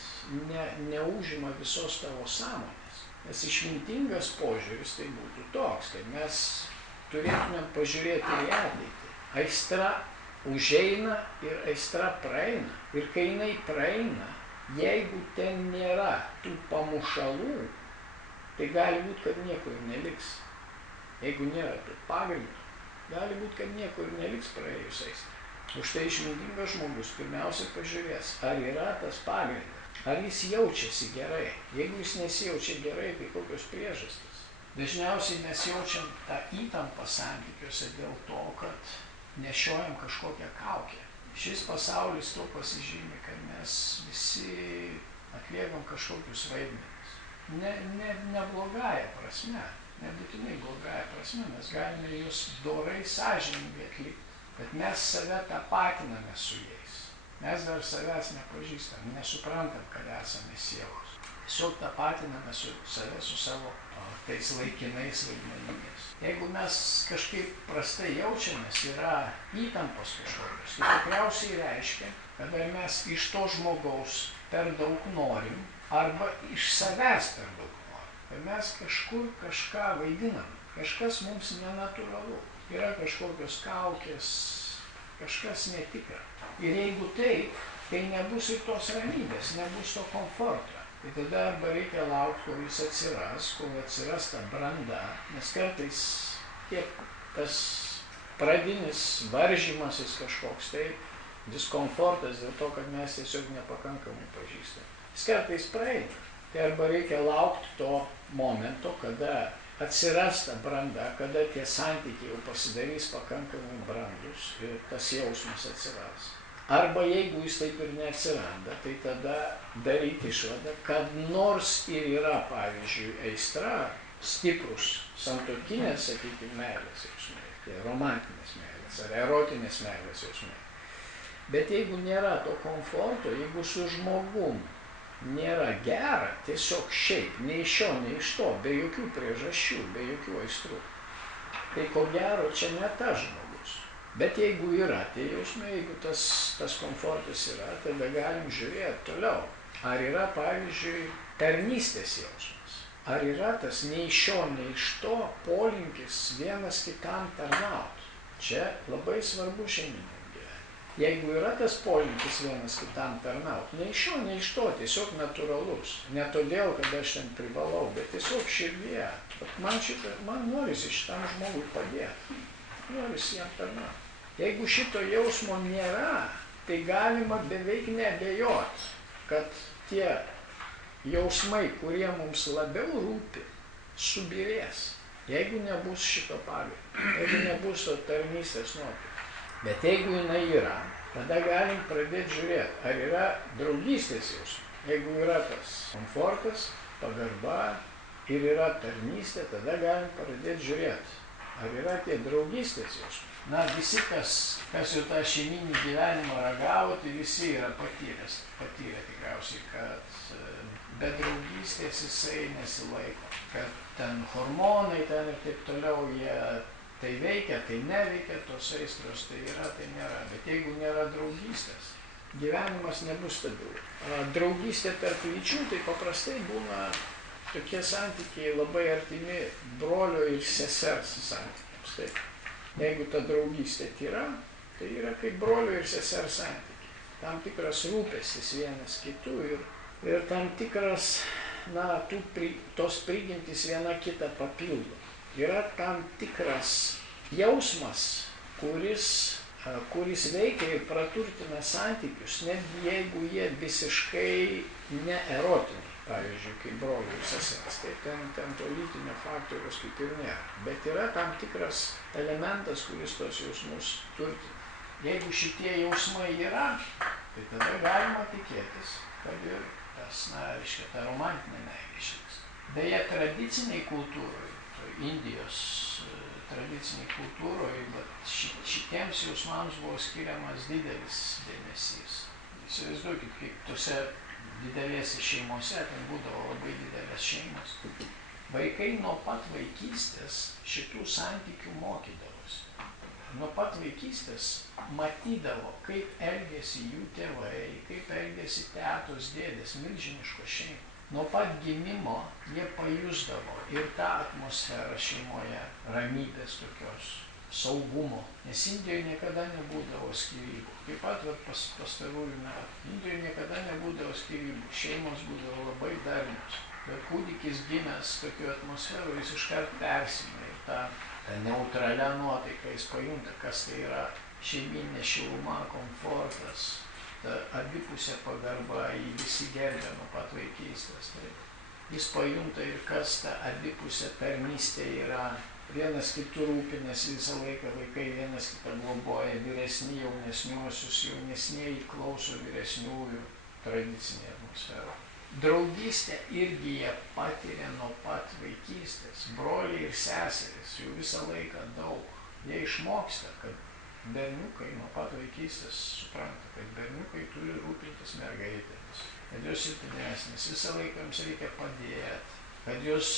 neužima visos tavo sąmonės. Nes išmintingas požiūris tai būtų toks, kad mes turėtumėm pažiūrėti į ateitį. Aistra užeina ir aistra praeina. Ir kai jinai praeina, jeigu ten nėra tų pamušalų, tai gali būti, kad nieko ir neliks. Jeigu nėra tų pagrindų, gali būti, kad nieko ir neliks praėjus aistrą. Už tai išmintingas žmogus pirmiausia pažiūrės, ar yra tas pagrindas. Ar jis jaučiasi gerai? Jeigu jis nesijaučia gerai, tai kokios priežastys? Dažniausiai mes jaučiam tą įtampą santykiuose dėl to, kad nešiojam kažkokią kaukę. Šis pasaulis tuo pasižymi, kad mes visi atliekam kažkokius vaidmenis. Ne blogąja prasme, nebūtinai blogąja prasme, mes galime juos dorai sąžiningai atlikti, bet mes save tapatiname su jais. Mes dar savęs nepažįstam, nesuprantam, kad esame sielos. Tiesiog tapatiname save su savo tais laikinais vaidmenimis. Jeigu mes kažkaip prastai jaučiamės, yra įtampos kažkokios, tai tikriausiai reiškia, kad ar mes iš to žmogaus per daug norim, arba iš savęs per daug norim. Kad mes kažkur kažką vaidinam, kažkas mums nenatūralu. Yra kažkokios kaukės, kažkas netikra. Ir jeigu taip, tai nebus ir tos ramybės, nebus to komforto. Tai tada arba reikia laukti, kol jis atsiras, kol atsiras ta branda, nes kartais tas pradinis varžymasis kažkoks, tai diskomfortas dėl to, kad mes tiesiog nepakankamai pažįstam. Jis kartais praeina. Tai arba reikia laukti to momento, kada atsiras ta branda, kada tie santykiai jau pasidarys pakankamai brandus ir tas jausmas atsiras. Arba jeigu jis taip ir neatsiranda, tai tada daryti išvadą, kad nors ir yra, pavyzdžiui, aistra, stiprus santuokinės, sakykime, meilės jausmai, tai romantinės meilės ar erotinės meilės jausmai. Bet jeigu nėra to komforto, jeigu su žmogum nėra gera, tiesiog šiaip, nei iš šio, nei iš to, be jokių priežasčių, be jokių aistrų, tai ko gero čia ne tas žmogus. Bet jeigu yra tie jausmai, jeigu tas komfortas yra, tada galim žiūrėti toliau. Ar yra, pavyzdžiui, tarnystės jausmas? Ar yra tas nei iš šio, nei iš to polinkis vienas kitam tarnauti? Čia labai svarbu šiandien gyvenime. Jeigu yra tas polinkis vienas kitam tarnauti, nei iš šio, nei iš to, tiesiog natūralus. Ne todėl, kad aš ten privalau, bet tiesiog širdyje. Man norisi šitam žmogui padėti. Norisi jam tarnauti. Jeigu šito jausmo nėra, tai galima beveik neabejoti, kad tie jausmai, kurie mums labiau rūpi, subirės. Jeigu nebus šito pagrindo, jeigu nebus to tarnystės nuotaikos. Bet jeigu jinai yra, tada galim pradėti žiūrėti, ar yra draugystės jausmas. Jeigu yra tas komfortas, pagarba ir yra tarnystė, tada galim pradėti žiūrėti, ar yra tie draugystės jausmai. Na, visi, kas jau tą šeiminį gyvenimą ragavo, tai visi yra patyrę tikriausiai, kad be draugystės jisai nesilaiko, kad ten hormonai ten ir taip toliau, jie tai veikia, tai neveikia, tos aistros tai yra, tai nėra. Bet jeigu nėra draugystės, gyvenimas nebus stabilus. Draugystė tarp lyčių tai paprastai būna tokie santykiai labai artimi brolio ir sesers santykiams. Taip. Jeigu ta draugystė yra, tai yra kaip brolio ir sesers santykiai. Tam tikras rūpestis vienas kitų ir tam tikras, na, tos prigimtys viena kitą papildo. Yra tam tikras jausmas, kuris veikia ir praturtina santykius, netgi jeigu jie visiškai neerotiniai. Pavyzdžiui, kaip brolių ir sesers, tai ten to lytinio faktoriaus kaip ir nėra. Bet yra tam tikras elementas, kuris tos jausmus turtina. Jeigu šitie jausmai yra, tai tada galima tikėtis, kad ir tas, na, reiškia, ta romantinė meilė išliks. Beje, tradiciniai kultūroje, Indijos tradiciniai kultūroje, bet šitiems jausmams buvo skiriamas didelis dėmesys. Įsivaizduokit, kaip tose didelėse šeimose, ten būdavo labai didelės šeimos. Vaikai nuo pat vaikystės šitų santykių mokydavosi. Nuo pat vaikystės matydavo, kaip elgėsi jų tėvai, kaip elgėsi tetos, dėdės, milžiniškos šeimos. Nuo pat gimimo jie pajusdavo ir tą atmosferą šeimoje, ramybės tokios, saugumo. Nes Indijoje niekada nebūdavo skyrybų. Taip pat pastarųjų metų. Indijoje niekada nebūdavo skyrybų. Šeimos būdavo labai darnios. Bet kūdikis gimęs tokio atmosferų, jis iškart persima ir tą neutralią nuotaiką jis pajunta, kas tai yra šeiminė šiluma, komfortas, ta abipusė pagarba, jį visi gerbė nuo pat vaikystės. Jis pajunta ir kas ta abipusė tarnystė yra. Vienas kitų rūpinasi visą laiką, vaikai vienas kitą globoja, vyresni jaunesniuosius, jaunesnieji klauso vyresniųjų, tradicinė atmosfera. Draugystę irgi jie patiria nuo pat vaikystės. Broliai ir seserys jų visą laiką daug. Jie išmoksta, kad berniukai nuo pat vaikystės supranta, kad berniukai turi rūpintis mergaitėmis, kad jos silpnesnės, visą laiką jums reikia padėti, kad jos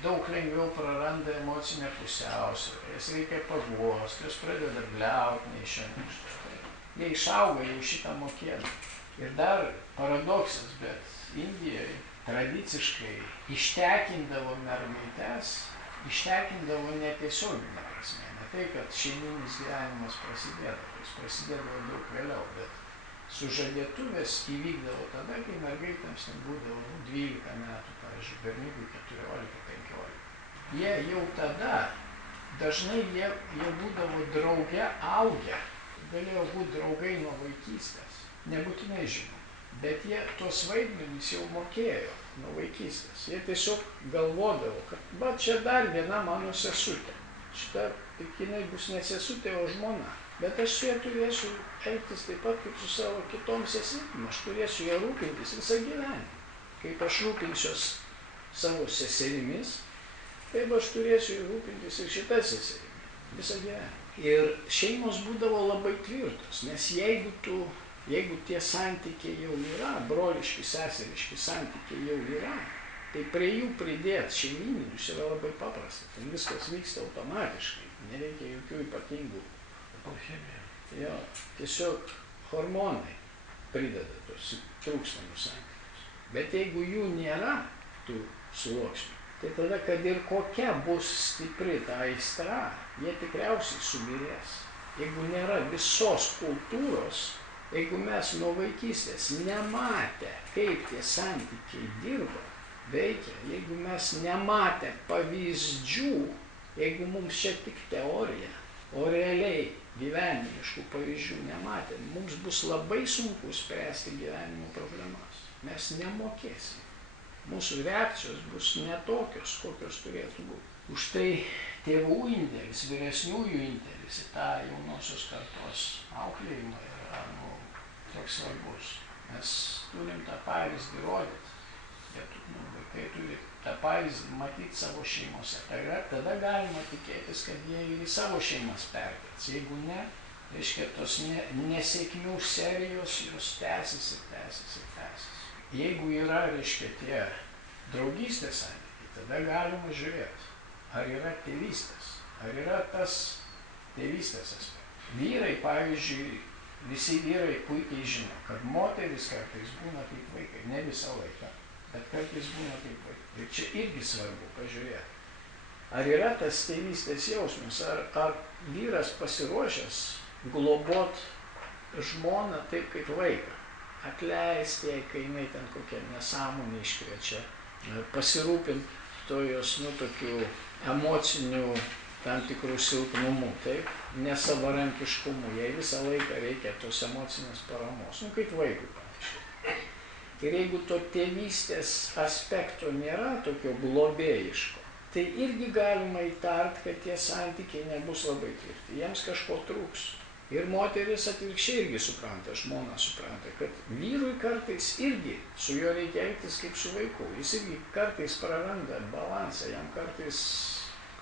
daug lengviau praranda emocinę pusiausvyrą, jas reikia paguosti, jos pradeda bliauti neišėmiškai. Jie išauga jau šitą mokėdami. Ir dar paradoksas, bet Indijoje tradiciškai ištekindavo mergaitės, ištekindavo netiesioginę prasme. Ne tai, kad šeiminis gyvenimas prasidėdavo, jis prasidėdavo daug vėliau, bet sužadėtuvės įvykdavo tada, kai mergaitėms būdavo 12 metų, pavyzdžiui, berniukui 14-15. Jie jau tada, dažnai jie būdavo drauge augę, galėjo būti draugai nuo vaikystės, nebūtinai žinom, bet jie tos vaidmenys jau mokėjo nuo vaikystės. Jie tiesiog galvodavo, kad čia dar viena mano sesutė, šita tik jinai bus ne sesutė, o žmona. Bet aš su ja turėsiu elgtis taip pat kaip su savo kitom seserim. Aš turėsiu ją rūpintis visą gyvenimą. Kaip aš rūpinsiuos savo seserimis, taip aš turėsiu rūpintis ir šitą seserimi visą gyvenimą. Ir šeimos būdavo labai tvirtos, nes jeigu tie santykiai jau yra, broliški, seseriški santykiai jau yra, tai prie jų pridėti šeimyninius yra labai paprasta. Ten viskas vyksta automatiškai, nereikia jokių ypatingų. Jo, tiesiog hormonai prideda tos trūkstamus santykius. Bet jeigu jų nėra, tų sluoksnių, tai tada, kad ir kokia bus stipri ta aistra, jie tikriausiai subirės. Jeigu nėra visos kultūros, jeigu mes nuo vaikystės nematę, kaip tie santykiai dirba, veikia, jeigu mes nematę pavyzdžių, jeigu mums čia tik teorija, o realiai gyvenimiškų pavyzdžių nematėm, mums bus labai sunku spręsti gyvenimo problemas. Mes nemokėsim. mūsų reakcijos bus netokios, kokios turėtų būti. Už tai tėvų indėlis, vyresniųjų indėlis į tą jaunosios kartos auklėjimą yra toks svarbus. Mes turim tą pavyzdį rodyti. Vaikai turi tą pavyzdį matyti savo šeimose. Tada galima tikėtis, kad jie ir į savo šeimas perkels. Jeigu ne, reiškia, tos nesėkmių serijos jos tęsis ir tęsis ir tęsis. Jeigu yra, reiškia, tie draugystės santykiai, tada galima žiūrėti, ar yra tėvystės, ar yra tas tėvystės aspektas. Vyrai, pavyzdžiui, visi vyrai puikiai žino, kad moteris kartais būna kaip vaikai, ne visą laiką, bet kartais būna kaip vaikai. Ir čia irgi svarbu pažiūrėti, ar yra tas tėvystės jausmas, ar vyras pasiruošęs globot žmoną taip kaip vaiką, atleisti jai, kai jinai ten kokią nesąmonę iškrečia, pasirūpinti to jos, tokių emocinių tam tikrų silpnumų, taip, nesavarankiškumų, jai visą laiką reikia tos emocinės paramos, kaip vaikui panašiai. Ir jeigu to tėvystės aspekto nėra tokio globėjiško, tai irgi galima įtart, kad tie santykiai nebus labai tvirti, jiems kažko trūks. Ir moteris atvirkščiai irgi supranta, žmona supranta, kad vyrui kartais irgi su juo reikia elgtis kaip su vaiku. Jis irgi kartais praranda balansą, jam kartais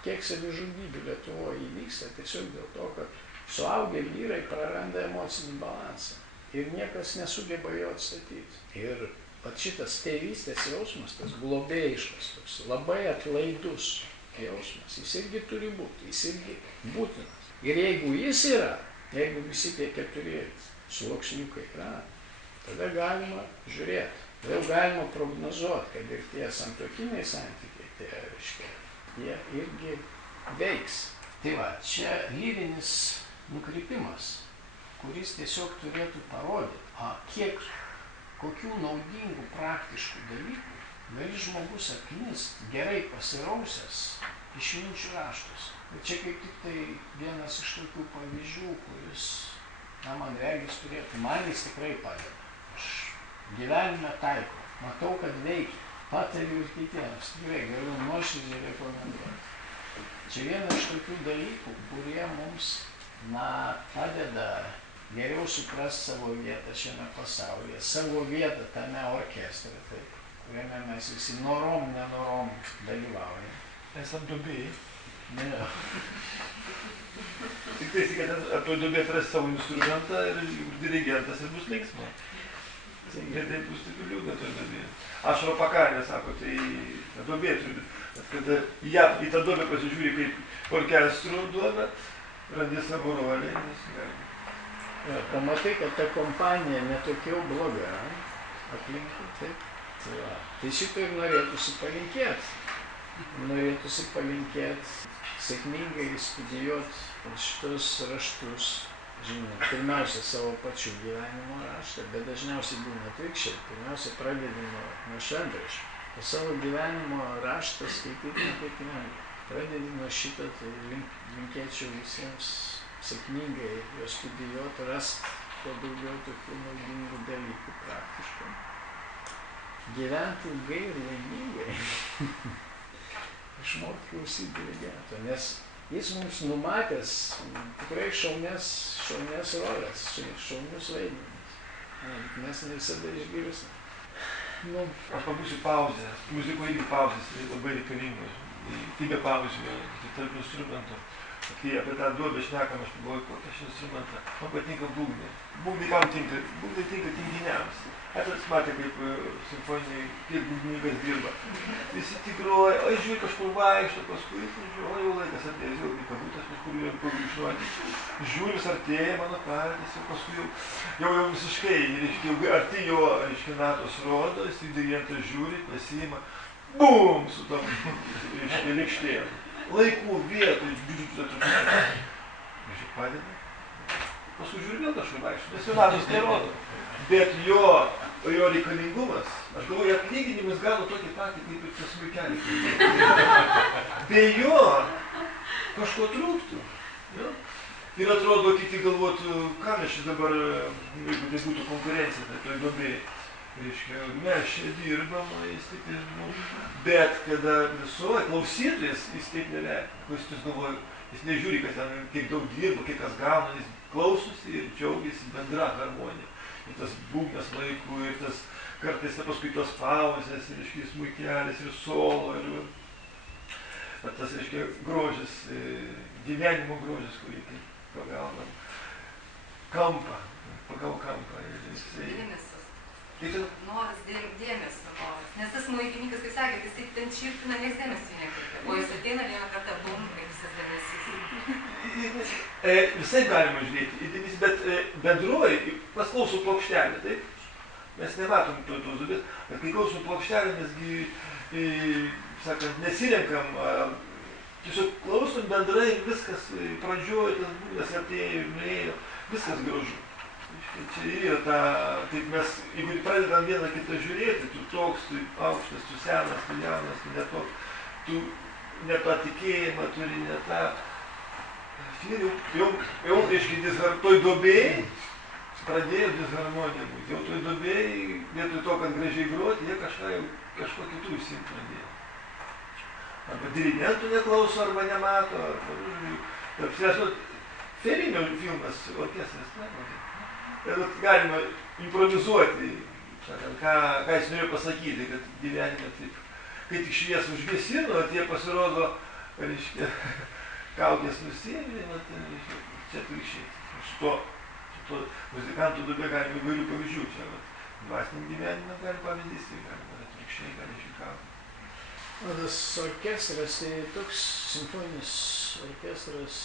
kiek savižudybių Lietuvoje įvyksta tiesiog dėl to, kad suaugę vyrai praranda emocinį balansą ir niekas nesugeba jo atstatyti. Ir pat šitas tėvystės jausmas, tas globėjiškas, toks labai atlaidus jausmas, jis irgi turi būti, jis irgi būtinas. Ir jeigu jis yra, jeigu visi tie 4 sluoksniukai yra, tada galima žiūrėti. Tada galima prognozuoti, kad ir tie santuokiniai santykiai, tie, reiškia, jie irgi veiks. Tai va, čia lyrinis nukrypimas, kuris tiesiog turėtų parodyti, kokių naudingų praktiškų dalykų gali žmogus apknist gerai pasirausęs išminčių raštuose. Ir čia kaip tik tai vienas iš tokių pavyzdžių, kuris, man regis, man jis tikrai padeda. Aš gyvenime taikau, matau, kad veikia, patariu ir kitiems, tikrai galiu nuoširdžiai rekomenduoti. Čia vienas iš tokių dalykų, kurie mums, padeda geriau suprasti savo vietą šiame pasaulyje, savo vietą tame orkestre, taip, kuriame mes visi norom, nenorom dalyvaujame. Esam duobėjai. Ne. Tik tai, kad apie duobę atras savo instrumentą ir dirigentas ir bus linksma. Ir tai bus tik liūdna toj duobėje. Ašaro Pakarė sako, tai duobė turi, kada į tą duobę pasižiūri kaip orkestrų duobę, randi savo rolę, nes gali. Pamatai, kad ta kompanija netokia bloga aplinkui, taip. Tai šito ir norėtųsi palinkėti. Norėtųsi palinkėti sėkmingai studijuoti šitus raštus, žinoma, pirmiausia savo pačių gyvenimo raštą, bet dažniausiai būna atvirkščiai. Pirmiausia pradedi nuo šventraščių. O savo gyvenimo raštą skaityti kaip lengva. Pradedi nuo šito, tai linkėčiau visiems sėkmingai juos studijuoti, rasti kuo daugiau tokių naudingų dalykų praktiškai. Gyventi ilgai ir laimingai. Išmokti klausyti dirigento, nes jis mums numatęs tikrai šaunias rolės, šaunius vaidmenis. Mes ne visada išgirsime. Aš pabūsiu pauzę. Muzikoje irgi pauzės labai reikalingos. Tai be pauzė, tarp instrumentų. Kai apie tą duobę šnekam, aš pagalvoju, kokią šį instrumentą. Man patinka būgnai. Būgnai kam tinka? Būgnai tinka tinginiams. Aš matė, kaip simfoniniai, kiek būgnininkas dirba. Visi tik groja, aš žiūrėjau kažkur vaikšto, paskui, jau laikas atėjęs, jau į kabutės kažkur jau pagrįžuoti. Žiūriu, artėja mano partijas, ir paskui jau visiškai, jau arti jo, natos rodo, jis dirigentas žiūri, pasiima, bum, su tom, lėkštėm. Laikų, vietų, Aš padeda. Paskui žiūri vėl kažkur vaikšto, nes jo natos nerodo. Bet jo reikalingumas, aš galvoju, atlyginimas gavo tokį patį, kaip ir tas vaikelį. Be jo kažko trūktų. Ja? Ir atrodo, kiti galvotų, ką mes čia dabar, jeigu tai būtų konkurencija, tai toj duobėje. reiškia, mes čia dirbam, jis taip ir, bet kada visuoja, klausytojas, jis taip nevertina. Klausytojas galvoja, jis nežiūri, kad ten kiek daug dirba, kiek kas gauna, jis klausosi ir džiaugiasi bendra harmonija. Ir tas būgnas laikų, ir tas kartais paskui tos pauzės, ir reiškia, smuikelis, ir solo, ir tas, reiškia, grožis, gyvenimo grožis, kurį taip pagaunam kampą, pagal kampą. Dėmesio. Noras dėmesio noras. Nes tas smuikininkas, kaip sakė, jis ten širpina, nieks dėmesio nekreipia. O jis ateina vieną kartą, bum, ir visas dėmesys. Visai galima žiūrėti į dėmesį, bet bendruoji, mes klausom plokštelę, taip? Mes nematom tos dubės, bet kai klausom plokštelę, mesgi, sakant, nesirenkam, tiesiog klausom bendrai ir viskas pradžioje, tas būdas atėjo ir nuėjo, viskas gražu. Čia yra ta, taip mes, jeigu pradedam vieną kitą žiūrėti, tu toks, tu aukštas, tu senas, tu jaunas, tu netoks, tu ne tą tikėjimą turi, ne tą. Jau reiškia, toj duobėjai pradėjo disharmonija būti. Jau toj duobėjai, vietoj to, kad gražiai groti, jie kažko kitų užsiimt pradėjo. Arba dirigentų neklauso, arba nemato, arba Felinio filmas, orkestras, ne? Ir galima improvizuoti, sakant, ką jis norėjo pasakyti, kad gyvenime taip, kai tik šviesą užgesino, tie pasirodo, reiškia, kaukės nusiėmė, čia atvirkščiai. Šito muzikantų dube galima įvairių pavyzdžių, čia dvasiniam gyvenime gali pavyzdys, tai galima atvirkščiai, gali iškauti. O tas orkestras, tai toks simfoninis orkestras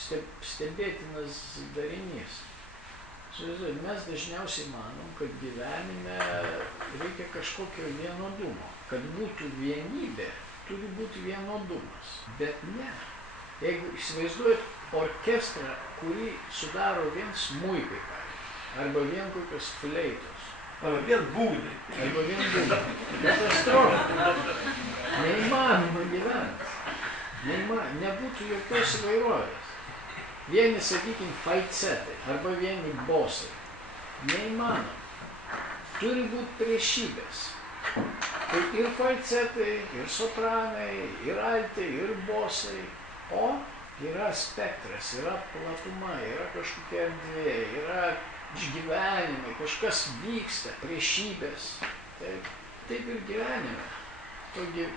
stebėtinas darinys. Mes dažniausiai manom, kad gyvenime reikia kažkokio vienodumo. Kad būtų vienybė, turi būti vienodumas. Bet ne. Jeigu įsivaizduojat orkestrą, kurį sudaro vien smuikai, arba vien kokios fleitos. Arba vien būgnai. Arba vien būgnai. Katastrofa. Neįmanoma gyventi. Nebūtų jokios įvairovės. Vieni, sakykime, falcetai arba vieni bosai. Neįmanoma. Turi būti priešybės. Tai ir falcetai, ir sopranai, ir altai, ir bosai. O yra spektras, yra platuma, yra kažkokia erdvė, yra išgyvenimai, kažkas vyksta, priešybės. Taip ir gyvenime.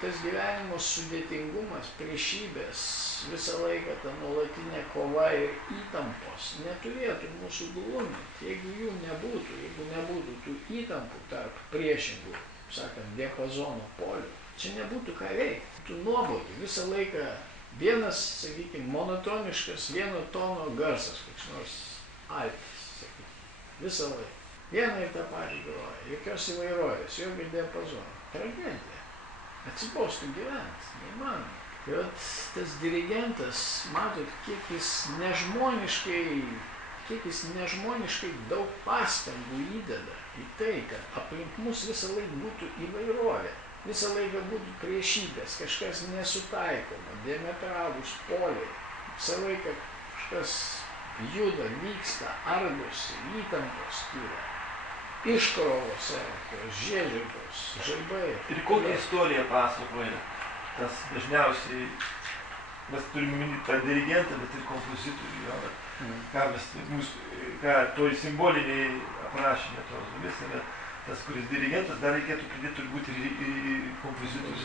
Tas gyvenimo sudėtingumas, priešybės, visą laiką ta nuolatinė kova ir įtampos neturėtų mūsų gluminti. Jeigu jų nebūtų, jeigu nebūtų tų įtampų tarp priešingų, sakant, diapazono polių, čia nebūtų ką veikti. Tu nuobodi visą laiką vienas, sakykime, monotoniškas, vieno tono garsas, koks nors altas, sakykime, visą laiką. Vieną ir tą patį groja, jokios įvairovės, jokio diapazono. Tragedija. Atsibostų gyventi, neįmanoma. Ir tas dirigentas, matot, kiek jis nežmoniškai daug pastangų įdeda į tai, kad aplink mus visą laiką būtų įvairovė, visą laiką būtų priešybės, kažkas nesutaikoma, diametralūs poliai, visą laiką kažkas juda, vyksta, ardosi, įtampos kyla. Iškrovos, žiežirbos, žaibai. Ir kokią istoriją pasakoja, tas dažniausiai, mes turime minėti tą dirigentą, bet ir kompozitorių, jo, ką toj simboliniai aprašymė tos dalies yra tas, kuris dirigentas, dar reikėtų pridėti turbūt ir kompozitorius.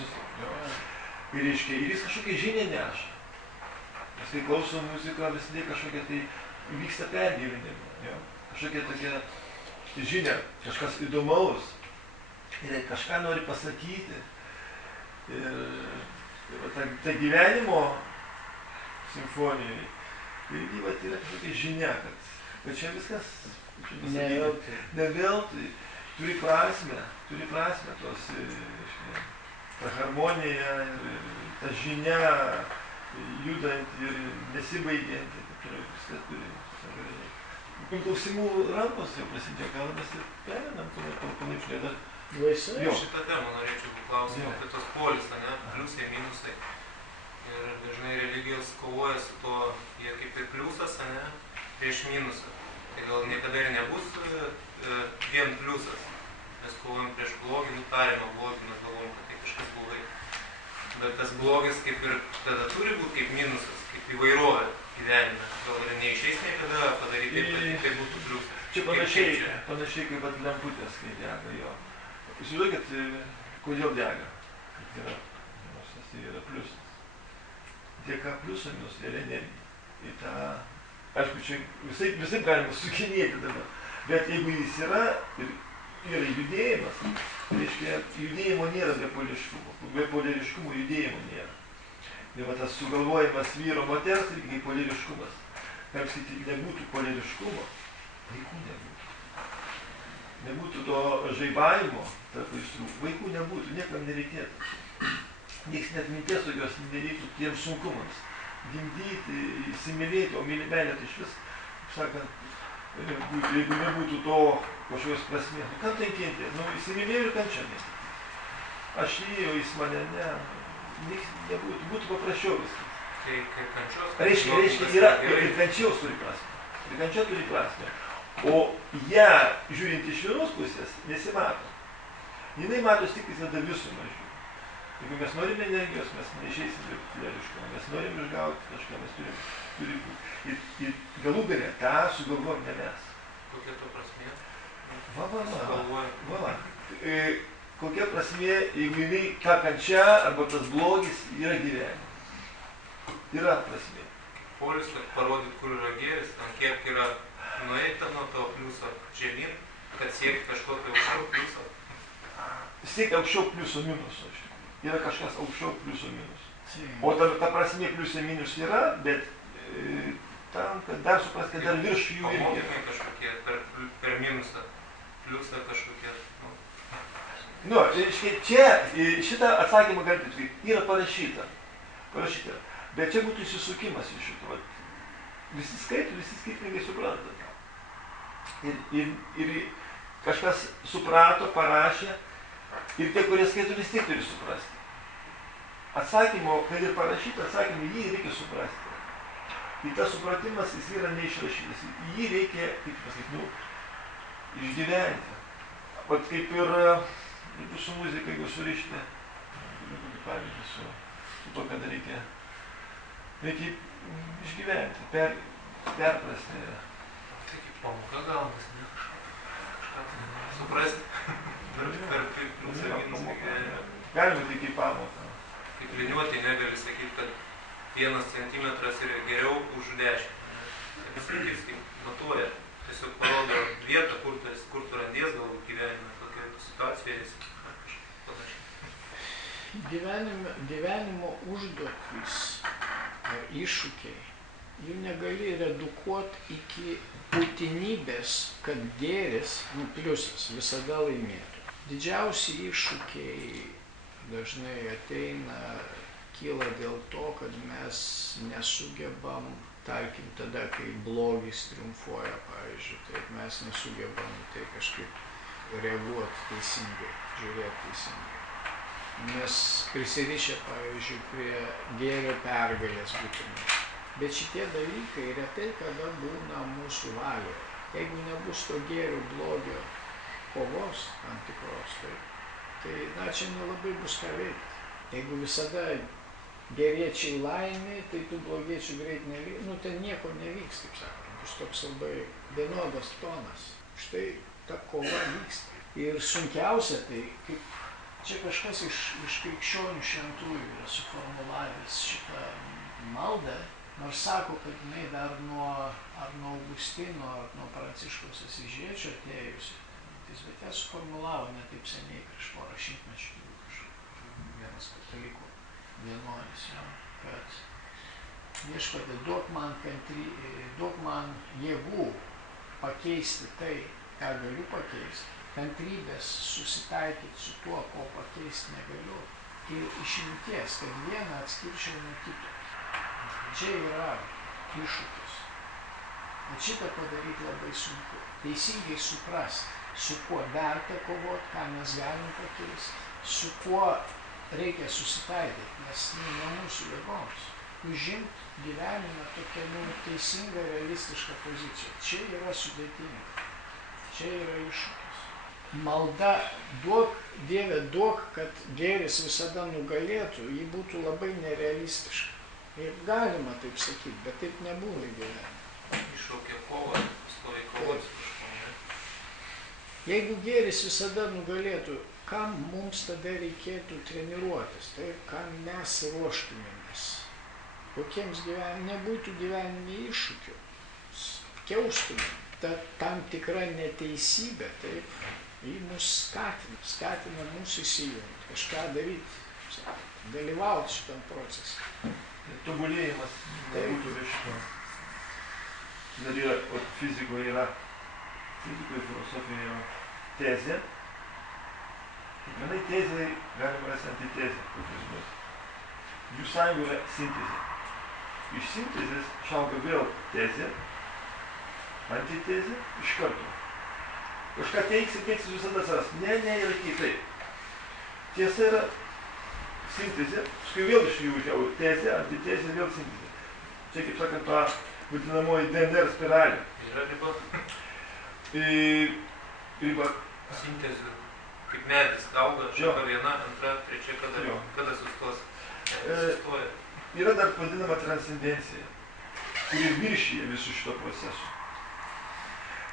Ir reiškia, ir jis kažkokią žinią neša. Nes kai klauso muziką, visada kažkokia tai vyksta pergyvenimo, kažkokia tokia žinia, kažkas įdomaus, ir kažką nori pasakyti. Ir ta gyvenimo simfonijoje irgi yra kažkokia žinia, kad čia viskas ne veltui, turi prasmę tos, ta harmonija, ta žinia judant ir nesibaigiant, viskas turi. Klausimų rankos jau prasidėjo, gal mes ir perėmėm, palaipsniui dar. Laisvai. Šitą temą norėčiau klausimą apie tos polis, ne, pliusai, minusai. Ir dažnai religijos kovoja su to, jie kaip ir pliusas, ne, prieš minusą. Tai gal niekada ir nebus vien pliusas. mes kovojam prieš blogį, nutarėme blogį, mes galvojam, kad tai kažkas blogai. Bet tas blogis kaip ir tada turi būti kaip minusas, kaip įvairovė gyvenime. Gal ir neišeis niekada padaryti taip, kad tai būtų pliusas. Čia panašiai kaip at lemputės, kai dega jo. Įsivaizduokit, kodėl dega. Kad yra, nors tas yra pliusas. Dėka pliusų minus yra energija. Ir tą, aišku, čia visai galima sukinėti dabar. Bet jeigu jis yra ir yra judėjimas, reiškia, judėjimo nėra be poliškumo. Be polariškumo judėjimo nėra. Ir va tas sugalvojimas vyro moters irgi kaip polariškumas. Kaip sakyti, nebūtų polariškumo, vaikų nebūtų. Nebūtų to žaibavimo tarp aistrų, vaikų nebūtų, niekam nereikėtų. Niekas net minties tokios nereiktų tiems sunkumams. Gimdyti, įsimylėti, o meilė tai iš vis, kaip sakant, jeigu nebūtų to kažkokios prasmės, kam tai kentėti? Nu, įsimylėjau ir kančia nekentėti. Aš jį, o jis mane ne, nebūtų, būtų paprasčiau viskas. Tai kaip kančios... Reiškia, yra ir kančiaus turi prasmę. Ir kančia turi prasmę. O ją, žiūrint iš vienos pusės, nesimato. Jinai matos tik tada visumą žiūrint. Jeigu mes norime energijos, mes neišeisim polariškumo, mes norim išgauti kažką, mes turi būti. Ir galų galę tą sugalvojam ne mes. Kokia to prasmė? Va. Kokia prasmė, jeigu jinai ta kančia arba tas blogis yra gyvenime. Yra prasmė. Polis, kad parodyt, kur yra gėris, ant kiek yra nueita nuo to pliuso žemyn, kad siekti kažko tai aukščiau pliuso. Siekti aukščiau pliuso minuso. Yra kažkas aukščiau pliuso minus. O ta prasmė pliusė minus yra, bet tam, kad dar supras, kad dar virš jų irgi. Pamokymai kažkokie per minusą, pliusą kažkokie. Nu, čia šitą atsakymą galite atsakyti. Yra parašyta. Bet čia būtų įsisukimas iš šito. Visi skaito, visi skirtingai supranta. Ir kažkas suprato, parašė. Ir tie, kurie skaito, vis tiek turi suprasti. Atsakymo, kad ir parašyta, atsakymą jį reikia suprasti. Ir tas supratimas, jis yra neišrašytas. Jį reikia, kaip pasakyti, išgyventi. Vat kaip ir su muzika, jeigu surišti, pavyzdžiui, su to, kad reikia išgyventi, perprasti. Tai kaip pamoka gaunas, ne? Kažką tai suprasti. Galima tik į pamoką. Kaip liniuotė negali sakyti, kad 1 centimetras yra geriau už 10. Taip sakys, kaip matuoja. Tiesiog parodo vietą, kur tu randies galbūt gyvenime, tokia situacija esi. Gyvenimo užduotys ar iššūkiai, jų negali redukuoti iki būtinybės, kad gėris, pliusas, visada laimėtų. Didžiausi iššūkiai dažnai kyla dėl to, kad mes nesugebam, tarkim, tada, kai blogis triumfuoja, pavyzdžiui, taip mes nesugebam tai kažkaip reaguoti teisingai, žiūrėti teisingai. Mes prisirišę, pavyzdžiui, prie gėrio pergalės būtinai. Bet šitie dalykai retai kada būna mūsų valioje. Jeigu nebus to gėrio blogio kovos tam tikros, tai čia nelabai bus ką veikti. Jeigu visada geriečiai laimė, tai tų blogiečių greit nevyks, ten nieko nevyks, taip sakant, bus toks labai vienodas tonas. Štai ta kova vyksta. Ir sunkiausia tai, kaip čia kažkas iš krikščionių šventųjų yra suformulavęs šitą maldą, nors sako, kad jinai dar nuo Augustino ar nuo Pranciškaus Asyžiečio atėjusi. Bet ją suformulavo ne taip seniai, prieš porą šimtmečių, vienas katalikų vienuolis, kad Viešpatie, duok man jėgų pakeisti tai, ką galiu pakeisti, kantrybės susitaikyti su tuo, ko pakeisti negaliu, ir išminties, kad vieną atskirčiau nuo kito. Čia yra iššūkis. Bet šitą padaryti labai sunku. Teisingai suprasti, su kuo verta kovoti, ką mes galim pakeisti, su kuo reikia susitaikyti, nes ne mūsų jėgoms. Užimti gyvenime tokią teisingą, realistišką poziciją. Čia yra sudėtinga. Čia yra iššūkis. malda, duok, Dieve, duok, kad gėris visada nugalėtų, ji būtų labai nerealistiška. Ir galima taip sakyti, bet taip nebuvo gyvenime. Iššaukia kovą, pastoviai kovot su kažkuo. Jeigu gėris visada nugalėtų, kam mums tada reikėtų treniruotis, tai kam mes ruoštumėmės, kokiems nebūtų gyvenime iššūkių, keustumėm, tam tikra neteisybė, taip, jį mus skatina mus įsijungti, kažką daryti, dalyvauti šitam procesui. Tobulėjimas nebūtų be šito. Dar yra, fizikoje, filosofijoje yra tezė. Kiekvienai tezei galima rasti antitezę, kokius bus. Jų sąjunga yra sintezė. Iš sintezės išauga vėl tezė, antitezė, iš karto. Kažką teiksis visada atsiras. Ne, yra kitaip. Tiesa yra sintezė, paskui vėl iš jų žiau tezė, antitezė, vėl sintezė. Čia, kaip sakant, ta vadinamoji DNR spiralė. Yra riba? Riba. Sintezė. Kaip medis auga, šaka viena, antra, trečia, kada sustos? Sustoja. Yra dar vadinama transcendencija, kuri viršyje visų šito proceso.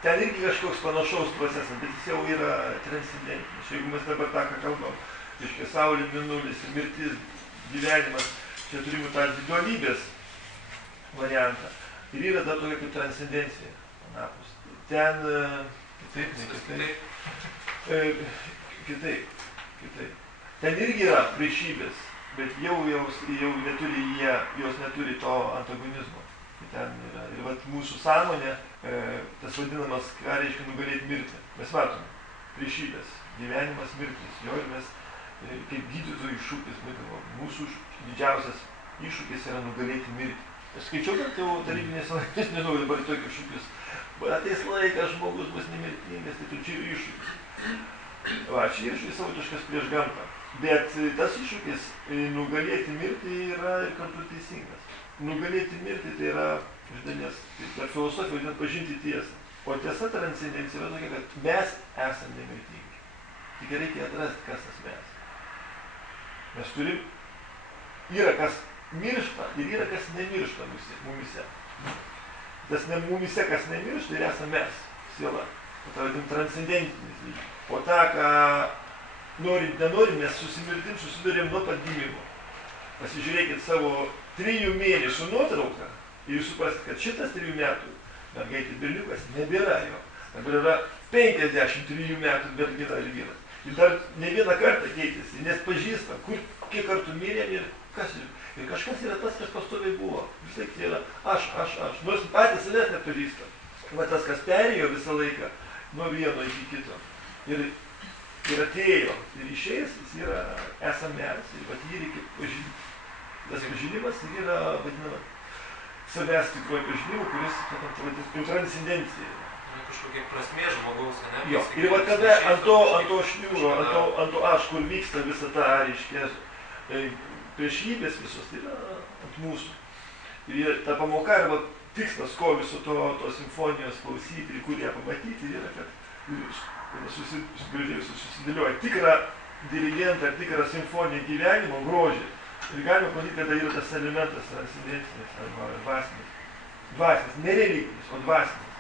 Ten irgi kažkoks panašaus procesas, bet jis jau yra transcendentinis. Jeigu mes dabar tą, ką kalbam, reiškia, saulė, mėnulis, mirtis, gyvenimas, čia turime tą dualybės variantą. Ir yra dar tokia kaip transcendencija. Anapus. Ten kitaip. Ten irgi yra priešybės, bet jau neturi jos neturi to antagonizmo. Ten yra. Ir vat mūsų sąmonė, tas vadinamas, ką reiškia nugalėti mirtį. Mes matome priešybės, gyvenimas, mirtis. Jo, ir mes, kaip gydytojų iššūkis, mūsų didžiausias iššūkis yra nugalėti mirtį. Aš skaičiau, kad jau tarybinės laikais, nežinau, dabar tokius iššūkius. Ateis laikas, žmogus bus nemirtingas, tai čia ir iššūkis. Va, čia iššūkis savotiškas prieš gamtą. Bet tas iššūkis nugalėti mirtį yra ir kartu teisingas. Nugalėti mirtį tai yra, iš dalies, per filosofiją vadinant pažinti tiesą. O tiesa transcendencija yra tokia, kad mes esame nemirtingi. Tik reikia atrasti, kas tas mes. Mes turim, yra kas miršta ir yra kas nemiršta mumise. Tas mumise, kas nemiršta, ir esame mes, siela. O tai vadinam transcendentinis lygis. O tą, ką norim, nenorim, mes susidurėm nuo pat gimimo. Pasižiūrėkit savo 3 mėnesių nuotrauką ir jūs suprasit, kad šitas 3 metų mergaitė berniukas nebėra jo. Dabar yra 53 metų mergina ir vyras. Ir dar ne vieną kartą keitėsi, nes pažįstam, kiek kartų mirėm ir kas yra. Ir kažkas yra tas, kas pastoviai buvo. Vis laik tai yra aš. Nors patys savęs nepažįstam. Va tas, kas perėjo visą laiką nuo vieno iki kito. Ir atėjo. Ir išėjęs, jis yra esamės. Ir vat jį reikia pažinti. Tas pažinimas yra, vadinama, savęs tikroji pažinimu, kuris, vadinama, transcendencija. Kažkokia prasmė žmogaus, ne? Jo. Ir va kada ant to šniūro, ant to aš, kur vyksta visą tą, reiškia, priešybės visos, tai yra ant mūsų. Ir ta pamoka yra tikslas, ko viso to simfonijos klausyti ir kur ją pamatyti, yra, kad susidėlioja tikrą dirigentą ir tikrą simfoniją gyvenimo grožį. Ir galima pamatyti, kad yra tas elementas transcendentinis arba dvasinis. Dvasinis, ne religinis, o dvasinis.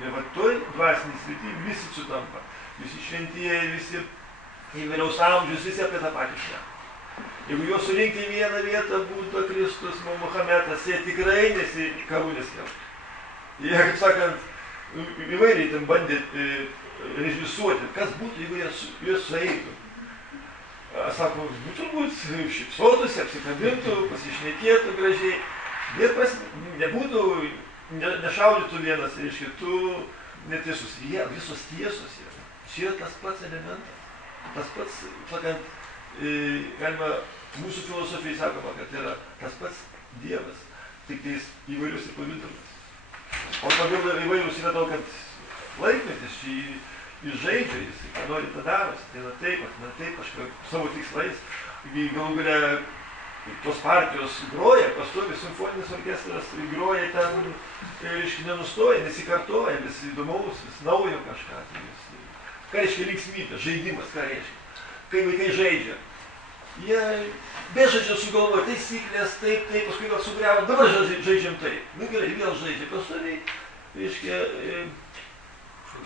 Ir va toj dvasinis srity visi sutampa. Visi šventieji, visi įvairiaus amžius, visi apie tą patį šneka. Jeigu juos surinkti į vieną vietą, būtų Kristus, Muhamedas, jie tikrai karų neskelbtų. Jie, kaip sakant, įvairiai ten bandė režisuoti, kas būtų, jeigu jie sueitų. Sako, turbūt šypsotųsi, apsikabintų, pasišnekėtų gražiai, bet nebūtų, nešaudytų vienas iš kitų netiesus. Jie visos tiesos yra. Čia yra tas pats elementas. Tas pats, sakant, galima, mūsų filosofijai sakoma, kad yra tas pats Dievas, tik tais įvairius ir pavidalus. O pavidalai įvairius yra daug, kad laikmetis jis žaidžia, jis ką nori tą darosi, tai taip, kažkaip savo tikslais, galų galia tos partijos groja, pastovi simfoninis orkestras groja ten, reiškia, nenustoja, nesikartoja, vis įdomaus, vis naujo kažką. Ką reiškia linksmybė, žaidimas, ką reiškia? Kai vaikai žaidžia, jie bežaidžia sugalvoja taisyklės, taip, paskui gal sugriavo, dabar žaidžiam taip. Nu gerai, vėl žaidžia, pastoviai, reiškia,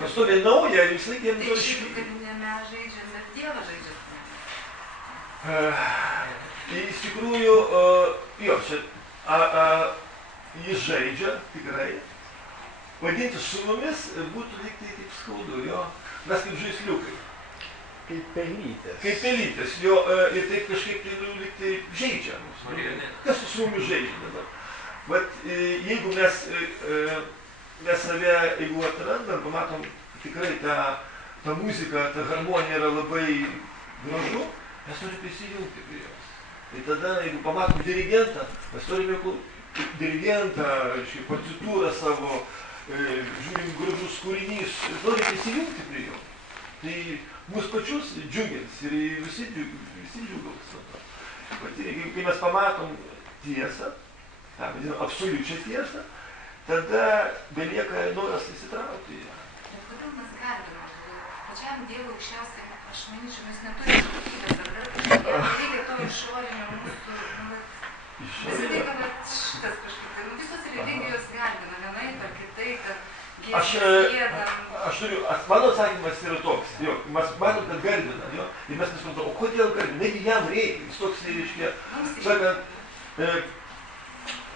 pastoviai nauja, ir visą laiką jiems Tai šiaip, kad ne mes žaidžiam, bet Dievas žaidžia. Iš tikrųjų, jo, čia, jis žaidžia, tikrai. Vadinti sūnumis būtų lyg tai kaip skaudu, jo. Mes kaip žaisliukai. Kaip pelytės. Kaip pelytės, jo, ir taip kažkaip tai, lyg tai žaidžia mus. Kas su mumis žaidžia dabar? Bet jeigu mes save, jeigu atrandam, pamatom tikrai ta muzika, ta harmonija yra labai gražu, mes turime prisijungti prie jos. Tai tada, jeigu pamatom dirigentą, mes turime dirigentą, partitūrą savo, žiūrim gražus kūrinys, turime prisijungti prie jo. Tai mūsų pačius džiugins ir visi džiugaus. Kai mes pamatom tiesą, tą vadinam absoliučią tiesą, tada belieka noras įsitraukti į ją. Bet kodėl mes garbinam? Pačiam Dievui aukščiausiai, aš manyčiau, mes neturime kokybės, ar kažkokie reikia to išorinio mūsų, visi tai, kad šitas kažkaip, visos religijos garbina vienaip ar kitaip, kad Aš turiu, mano atsakymas yra toks, jo, mes matom, kad garbina, jo, ir mes nesuprantam, o kodėl garbina, negi jam reikia, jis toks, reiškia, sakant,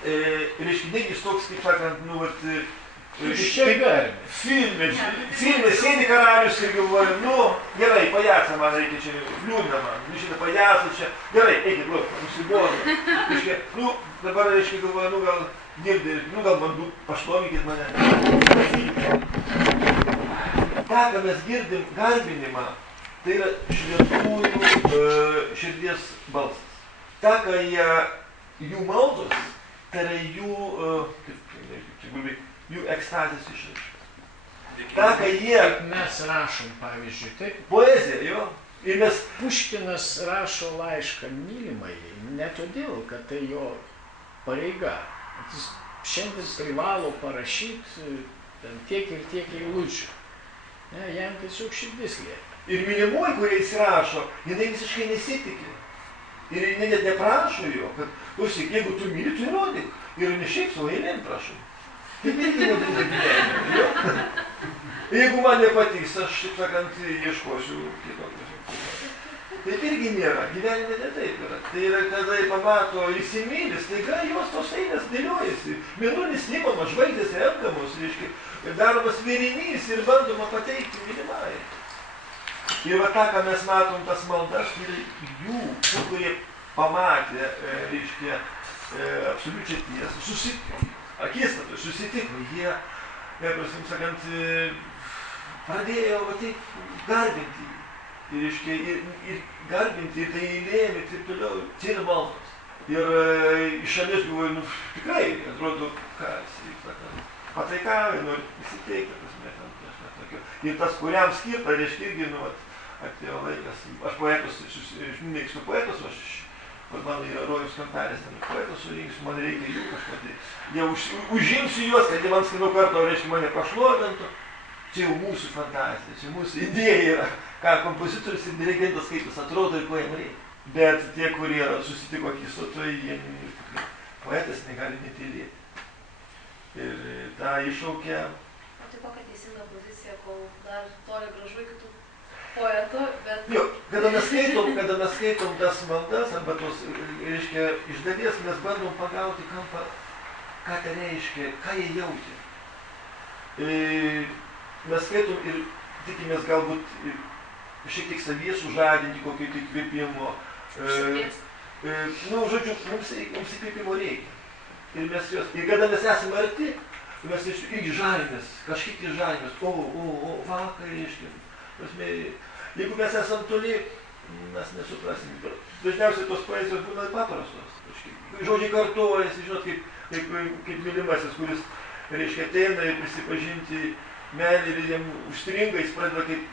reiškia, negi jis toks, kaip sakant, nu, vat, filme sėdi karalius ir galvoja, nu, gerai, pajacą man reikia čia, liūdna man, nu, šitą pajacą čia, gerai, eikit, lauk, nusibodu, reiškia, nu, dabar, reiškia, galvoja, nu, gal, girdi, nu gal man pašlovinkit mane. Ta, ką mes girdim garbinimą, tai yra šventųjų širdies balsas. Ta, ką jų maldos, tai yra jų ekstazės išraiška. Ta, ką jie... Mes rašom, pavyzdžiui, taip. Poezija, jo. Ir mes... Puškinas rašo laišką mylimai, ne todėl, kad tai jo pareiga. Jis šiandien privalo parašyti tiek ir tiek eilučių. Ne, jam tiesiog širdis lieka. Ir mylimoji, kurie jis rašo, jinai visiškai nesitikė. Ir jinai net neprašo jo, kad, klausyk, jeigu tu myli, tu įrodyk. Ir ne šiaip savo eilėm prašom. Taip irgi nebūna gyvenime. Jeigu man nepatiks, aš, taip sakant, ieškosiu kitokio. Taip irgi nėra, gyvenime ne taip yra. Tai yra, kada pamato įsimylis, taiga jos tos eilės dėliojasi. Mėnulis imamas, žvaigždės renkamos, reiškia, daromas vėrinys ir bandoma pateikti mylimai. Ir va tą, ką mes matom, tas maldas, tai jų, kurie pamatė, reiškia, absoliučią tiesą, akistatą, susitiko, jie, prasme sakant, pradėjo va taip garbinti. Ir garbinti, ir tai lėmė, ir taip toliau, čia yra maldos. Ir iš šalies galvoju, nu, tikrai, atrodo, ką jis, sakant, pataikavo, nori įsiteikti, prasme, kažką tokio. Ir tas, kuriam skirta, reiškia irgi, nu, atėjo laikas. Aš poetus, aš mėgstu poetus, man yra Rojus Kampelis, ten poetus surinksiu, man reikia jų kažką, tai jie užimsiu juos, kad jie man skirtų kartą, reiškia, mane pašlovintų. Čia jau mūsų fantazija, čia mūsų idėja yra, ką kompozitorius ir dirigentas kaip jis atrodo ir ko jam reikia. Bet tie, kurie susitiko akistatoje, jie tikrai poetas negali netylėti. Ir tą iššaukia... O tai kokia teisinga pozicija, kol dar toli gražu iki tų poetų, bet... Jo, kada mes skaitom tas maldas, arba tos, reiškia, iš dalies mes bandom pagauti kampą, ką tai reiškia, ką jie jautė. Mes skaitom ir tikimės galbūt šiek tiek savyje sužadinti kokį tai kvėpimo. Nu, žodžiu, mums įkvėpimo reikia. Ir kada mes esame arti, mes irgi žalimės, kažkiek tai žalimės. Vakar, reiškia. Jeigu mes esam toli, mes nesuprasim. Dažniausiai tos poezijos būna paprastos. Žodžiai kartuojasi, žinot, kaip mylimasis, kuris, reiškia, ateina ir prisipažinti meilį ir jam užstringa, jis pradeda kaip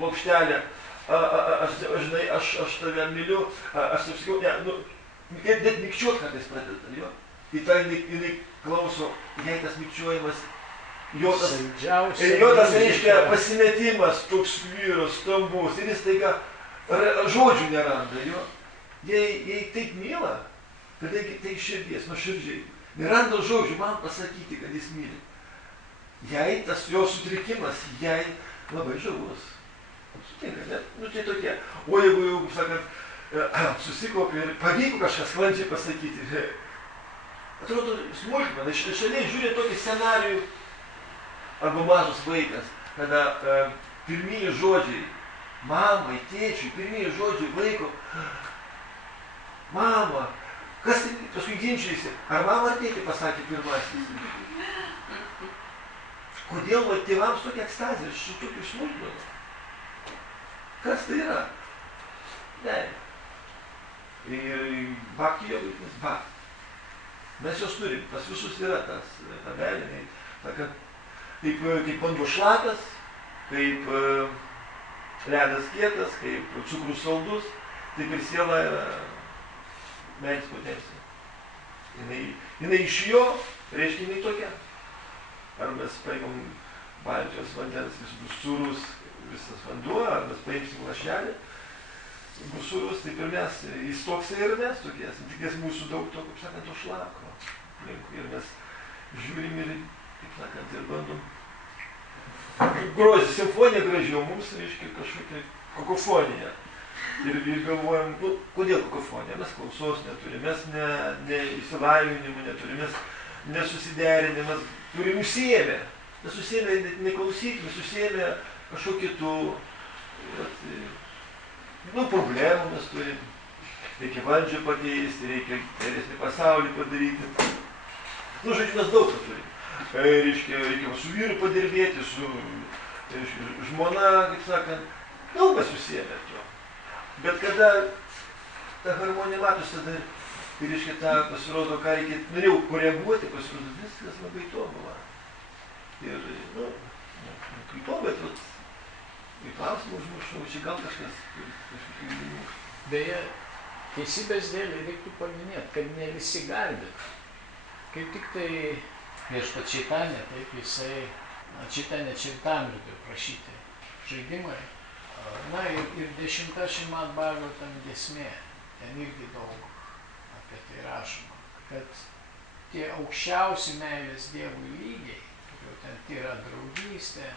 plokštelę. Žinai, aš tave myliu, aš apsakiau, ne, nu, net mikčiuot kartais pradeda, jo. Į tą jinai klauso, jei tas mikčiuojimas jo tas Saldžiausia. ir jo tas reiškia pasimetimas toks vyras, stambus, ir jis taiga žodžių neranda jo. Jei taip myla, kad tai širdies, nuoširdžiai, neranda žodžių man pasakyti, kad jis myli. Jei tas jo sutrikimas, jai labai žavus. Sutinka, ne? Nu tai tokie. O jeigu jau, sakant, susikopė ir pavyko kažką sklandžiai pasakyti, atrodo smulkmena, šaliai žiūrė tokį scenarijų, arba mažas vaikas, kada pirmieji žodžiai, mamai, tėčiui, pirmieji žodžiai vaiko, mama, kas tai, paskui ginčiasi, ar mama ar tėtė pasakė pirmasis? Kodėl va tėvams tokia ekstazė, šitokių smulkmenų? Kas tai yra? Ne. Ir bhakti jogai, bhakti. Mes jos turim, pas visus yra tas tabeliniai, sakant, kaip vanduo šlakas, kaip ledas kietas, kaip cukrus saldus, taip ir siela yra meilės potencija. Jinai iš jo, reiškia jinai tokia. Ar mes paimam Baltijos vandens visus surus, visas vanduo, ar mes paimsim lašelį, bus surus, taip ir mes, jis toks ir mes tokie esame, tikės mūsų daug to, kaip sakant, to šlako. Ir mes žiūrim ir, kaip sakant, ir bandom. Grozi, simfonija graži, o mums reiškia kažkokia kakofonija. Ir galvojam, nu, kodėl kakofonija? Mes klausos neturim, mes išsilavinimų neturim, mes nesusiderinę, mes turim užsiėmę. Mes užsiėmę neklausyti, mes užsiėmę kažko kitų. Nu, problemų mes turim. Reikia valdžią pakeisti, reikia geresnį pasaulį padaryti. Nu, žodžiu, mes daug ką turim. Reikia su vyru padirbėti, su žmona, kaip sakant, daug kas užsiėmė to. Bet kada ta harmonija matosi, tada ir reiškia tą pasirodo, ką reikia, norėjau koreguoti, pasirodo, viskas labai tobula. Ir, nu, kaip to, bet vat, į klausimą užmušau, čia gal kažkas kažkokių įdomų. Beje, teisybės dėlį reiktų paminėti, kad ne visi garbina. Kaip tik tai viešpat Čaitanė, taip jisai, Čaitanė Čaitamridui prašyti žaidimai. Na ir 10 Šrimad Bhagavatam giesmė, ten irgi daug apie tai rašoma, kad tie aukščiausi meilės Dievui lygiai, jau ten yra draugystė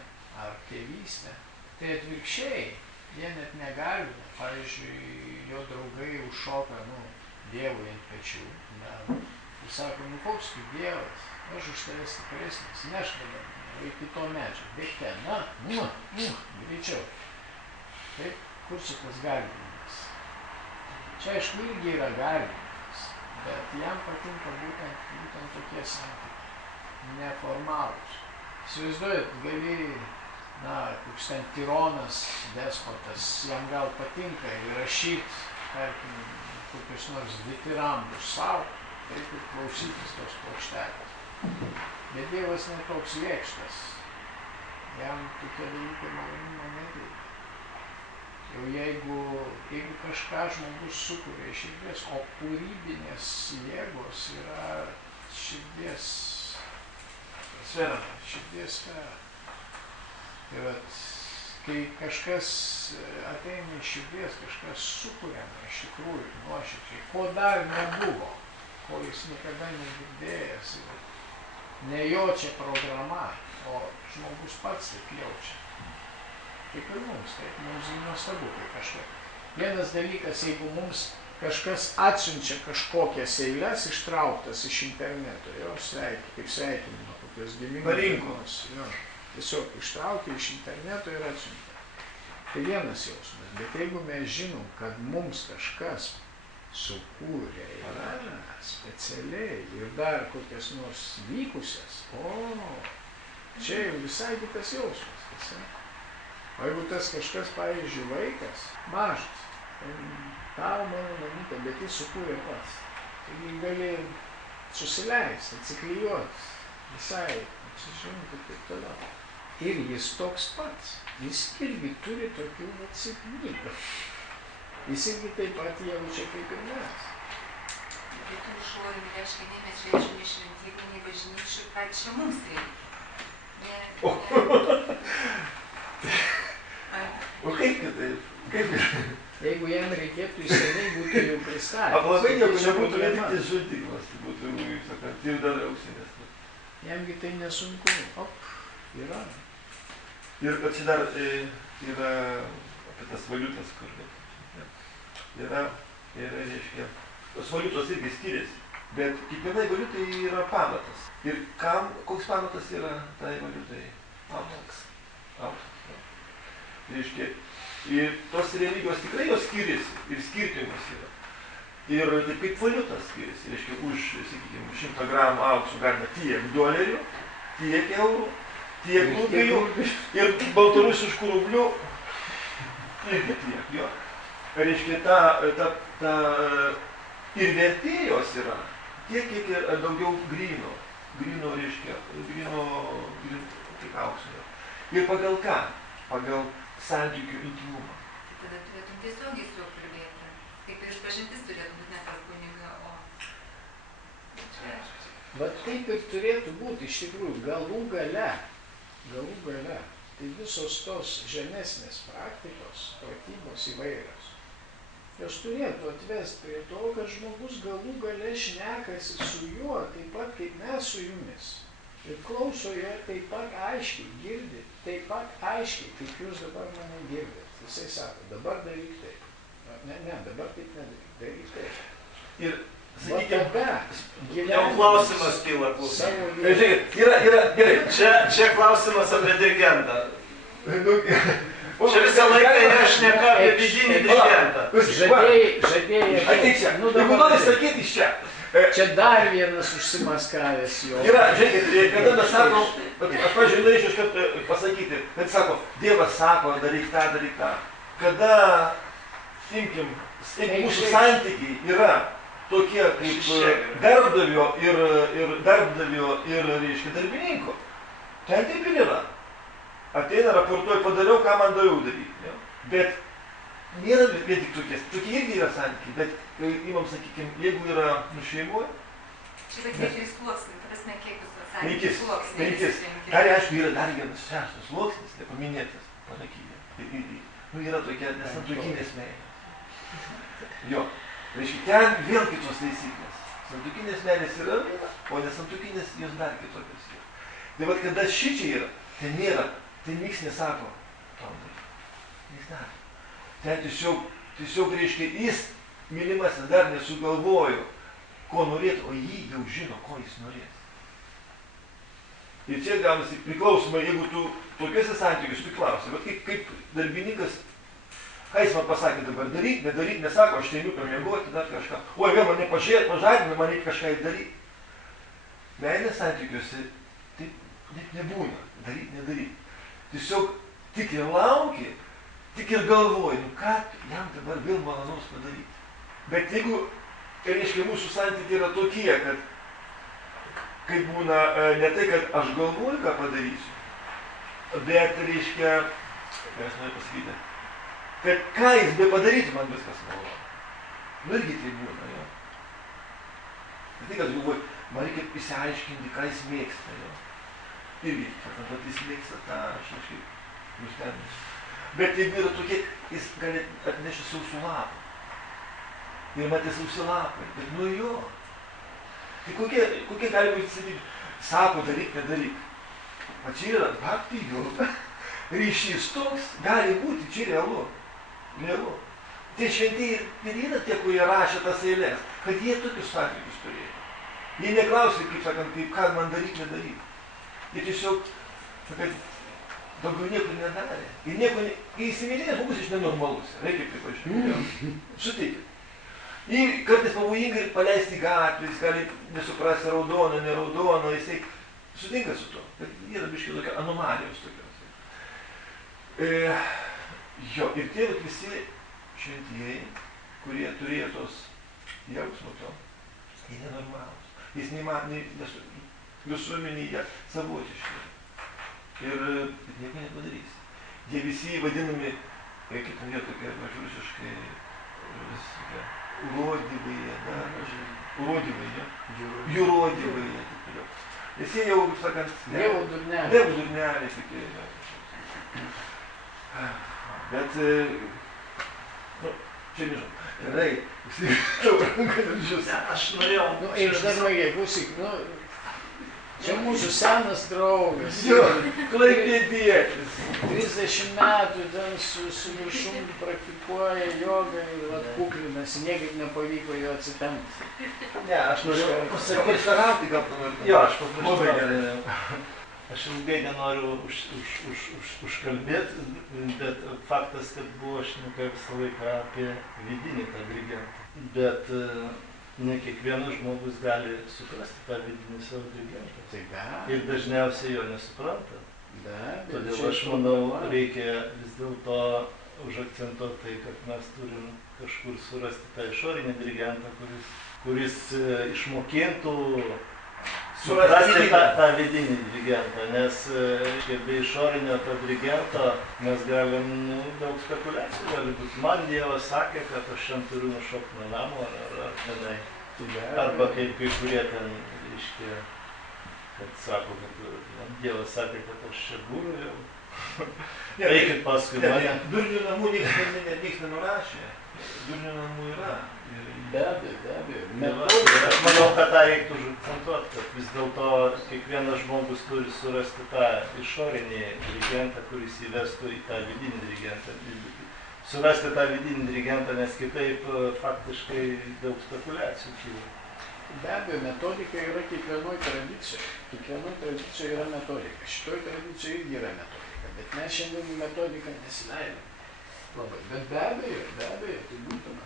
ar tėvystė, tai atvirkščiai, jie net negarbina. Pavyzdžiui, jo draugai užšoka, Dievui ant pečių, ir sako, koks tu Dievas, aš už tave stipresnis, nešk dabar, iki to medžio, bėk ten, greičiau. Taip, kur čia tas garbinimas? Čia aišku irgi yra garbinimas, bet jam patinka būtent tokie santykiai, neformalūs. Įsivaizduojat, gali, koks ten tironas, despotas, jam gal patinka įrašyti, tarkim, kokius nors ditirambus savo, taip ir klausytis tos plokštelės. Bet Dievas netoks lėkštas, jam tokie dalykai malonumą neteikia. Jau jeigu kažką žmogus sukuria iš širdies, o kūrybinės jėgos yra širdies sfera. Tai vat, kai kažkas ateina iš širdies, kažkas sukuriama iš tikrųjų nuoširdžiai, ko dar nebuvo, ko jis niekada negirdėjęs, ne jo čia programa, o žmogus pats taip jaučia. Kaip ir mums, taip, mums nuostabu, kai kažkaip. Vienas dalykas, jeigu mums kažkas atsiunčia kažkokias eiles ištrauktas iš interneto, jo, kaip sveikinimo, kokios gimimo dienos, jo, tiesiog ištraukti iš interneto ir atsiuntė. Tai vienas jausmas, bet jeigu mes žinom, kad mums kažkas sukūrė specialiai ir dar kokias nors vykusias, čia jau visai kitas jausmas, tiesa. O jeigu tas kažkas, pavyzdžiui, vaikas, mažas, tau mano mamytė, bet jis sukūrė pats. Taigi gali susileisti, atsiklijuoti, visai, apsižinti ir taip toliau. Ir jis toks pats, jis irgi turi tokių silpnybių. Jis irgi taip pat jaučia kaip ir mes. Rytų šlovinį reiškia, nei mes švenčių, nei šventyklų, nei bažnyčių, ką čia mums reikia. O kaip kitaip? Kaip ir? Jeigu jam reikėtų, jis seniai būtų jau pristatęs. Aplamai nieko Tiesiog nebūtų vien problema. tik žudiklas, tai būtų, sakant, ir dar ausinės. Jamgi tai nesunku. Op, yra. Ir čia dar yra apie tas valiutas, kur yra, reiškia, tos valiutos irgi skiriasi, bet kiekvienai valiutai yra pamatas. Ir kam, koks pamatas yra tai valiutai? Auksas. Reiškia, ir tos religijos tikrai jos skiriasi ir skirtingos yra. Ir taip kaip valiutas skiriasi, reiškia, už, sakykime, 100 gramų aukso galima tiek dolerių, tiek eurų, tiek rubijų ir baltarusiškų rublių irgi tiek, jo. Reiškia, ir vertėjos yra tiek, kiek ir daugiau gryno, reiškia, kaip aukso. Ir pagal ką? Pagal santykių intymumą. Tada turėtum tiesiogiai su juo kalbėti. Kaip ir išpažintis turėtų būti ne per kunigą, o... Bet taip ir turėtų būti, iš tikrųjų, galų gale, tai visos tos žemesnės praktikos, pratybos įvairios, jos turėtų atvesti prie to, kad žmogus galų gale šnekasi su juo, taip pat kaip mes su jumis. Ir klauso jo taip pat aiškiai, girdi, taip pat aiškiai, kaip jūs dabar mane girdit. Jisai sako, dabar daryk taip. Ne, dabar taip nedaryk, daryk taip. Ir, sakykime, jau klausimas kyla klausimas. Žiūrėkit, yra, gerai. Čia klausimas apie dirigentą. Čia visą laiką yra šneka apie vidinį dirigentą. Žadėjai. Ateik čia, jeigu nori sakyti iš čia. Čia dar vienas užsimaskavęs jo. Yra, žiūrėkit, kada mes sakom, aš pažiūrėjau, norėčiau iš karto pasakyti, kad sako, Dievas sako, daryk tą. Kada, imkim, mūsų santykiai yra tokie kaip darbdavio ir reiškia, darbininko. Ten taip ir yra. Ateina, raportuoja, padariau, ką man daviau daryti. Ja? Bet nėra vien tik tokie irgi yra santykiai, bet kai imam, sakykime, jeigu yra šeimoje. Čia bet kiek jūs sluoksniai, ta prasme, kiek jūs santykiai 5. Dar, aišku, yra dar vienas 6 sluoksnis, nepaminėtas, panakynė. Yra tokia nesantuokinės meilės. Jo. Reiškia, ten vėl kitos taisyklės. Santuokinės meilės yra viena, o nesantuokinės jos dar kitokios yra. Tai vat, kada šičia yra, ten nėra, tai niks nesako, tom daryti. Niks nėra. Ten tiesiog reiškia, jis mylimasis dar nesugalvojo, ko norėtų, o jį jau žino, ko jis norės. Ir čia gaunasi priklausomai, jeigu tu tokiuose santykius, tu klausi, bet kaip darbininkas, ką jis man pasakė dabar, daryk, nedaryk, nesako, aš einu pamiegoti, dar kažką. Oi, vėl mane pažadina, man reikia kažką daryti. Meilės santykiuose taip nebūna, daryk, nedaryk. Tiesiog tik ir lauki, tik ir galvoji, ką jam dabar vėl malonaus padaryti. Bet jeigu, tai reiškia, mūsų santykiai yra tokie, kad kaip būna ne tai, kad aš galvoju, ką padarysiu, bet reiškia, ką aš noriu pasakyti, kad ką jis be padarytų, man viskas malonu. Nu irgi tai būna, jo. Bet tai, kad galvoju, man reikia išsiaiškinti, ką jis mėgsta, jo. Irgi, sakant, kad jis mėgsta tą, aš kažkaip nustebinsiu. Bet jeigu yra tokie, jis gali atnešti sausų lapą. Ir matė sausi lapai, bet nu jo. Tai kokie gali būti sakyti, sako, daryk, nedaryk. O čia yra bhakti yoga. Ryšys toks gali būti, čia realu. Realu. Tie šventieji ir yra tie, kurie rašė tas eilės, kad jie tokius santykius turėjo. Jie neklausė, kaip sakant, ką man daryk, nedaryk. Jie tiesiog, kad daugiau nieko nedarė. Ir nieko įsimylėjęs žmogus iš nenormalus. Reikia pripažinti. Sutikit. Jį kartais pavojinga ir paleisti gatvę, jis gali nesuprasti raudono, neraudono, jisai sutinka su to. Bet yra biškai tokia anomalijos tokios. Jo, ir tie visi šventieji, kurie turėjo tos jausmo to, jie nenormalūs. Jis visuomenėje savotiški. Ir nieko nepadarysi. Jie visi vadinami, kaip ten jie tokie rusiškai, urodivai, jurodivai, taip toliau. Nes jie jau, kaip sakant, Dievo durneliai. Dievo durneliai tokie. Bet, nu, čia nežinau, gerai, tau ranką nežiūrės. Ne, aš norėjau... Nu, eik dar magiai, klausyk, nu, čia mūsų senas draugas. Jo, klaipėdietis. 30 metų ten su viršum praktikuoja jogą ir atkuklinasi, niekaip nepavyko jo atsitempti. Ne, aš norėjau pasakyti... Paprieštarauti gal tu nori? Jo, aš paprieštarauti. Aš ilgai nenoriu užkalbėti, bet faktas, kad buvo šneka visą laiką apie vidinį tą dirigentą. Bet ne kiekvienas žmogus gali suprasti tą vidinį savo dirigentą. Ir dažniausiai jo nesupranta. Todėl aš manau, reikia vis dėlto užakcentuoti tai, kad mes turim kažkur surasti tą išorinį dirigentą, kuris išmokintų suprasti tą vidinį dirigentą, nes be išorinio to dirigento mes galim daug spekulacijų gali būti. Man Dievas sakė, kad aš šiandien turiu nušokti nuo namo ar tenai. Arba kaip kai kurie ten, reiškia, kad sako, kad Dievas sakė, kad aš čia gūriu jau. Eikit paskui mane. Durnių namų nieks nenurašė. Durnių namų yra. Be abejo. Aš manau, kad tą reiktų užakcentuoti, kad vis dėlto kiekvienas žmogus turi surasti tą išorinį dirigentą, kuris įvestų į tą vidinį dirigentą. Surasti tą vidinį dirigentą, nes kitaip faktiškai daug spekulacijų kyla. Be abejo, metodika yra kiekvienoj tradicijoje. Kiekvienoj tradicijoje yra metodika. Šitoj tradicijoje irgi yra metodika. Bet mes šiandien į metodiką nesileidom. Labai. Bet be abejo, tai būtume.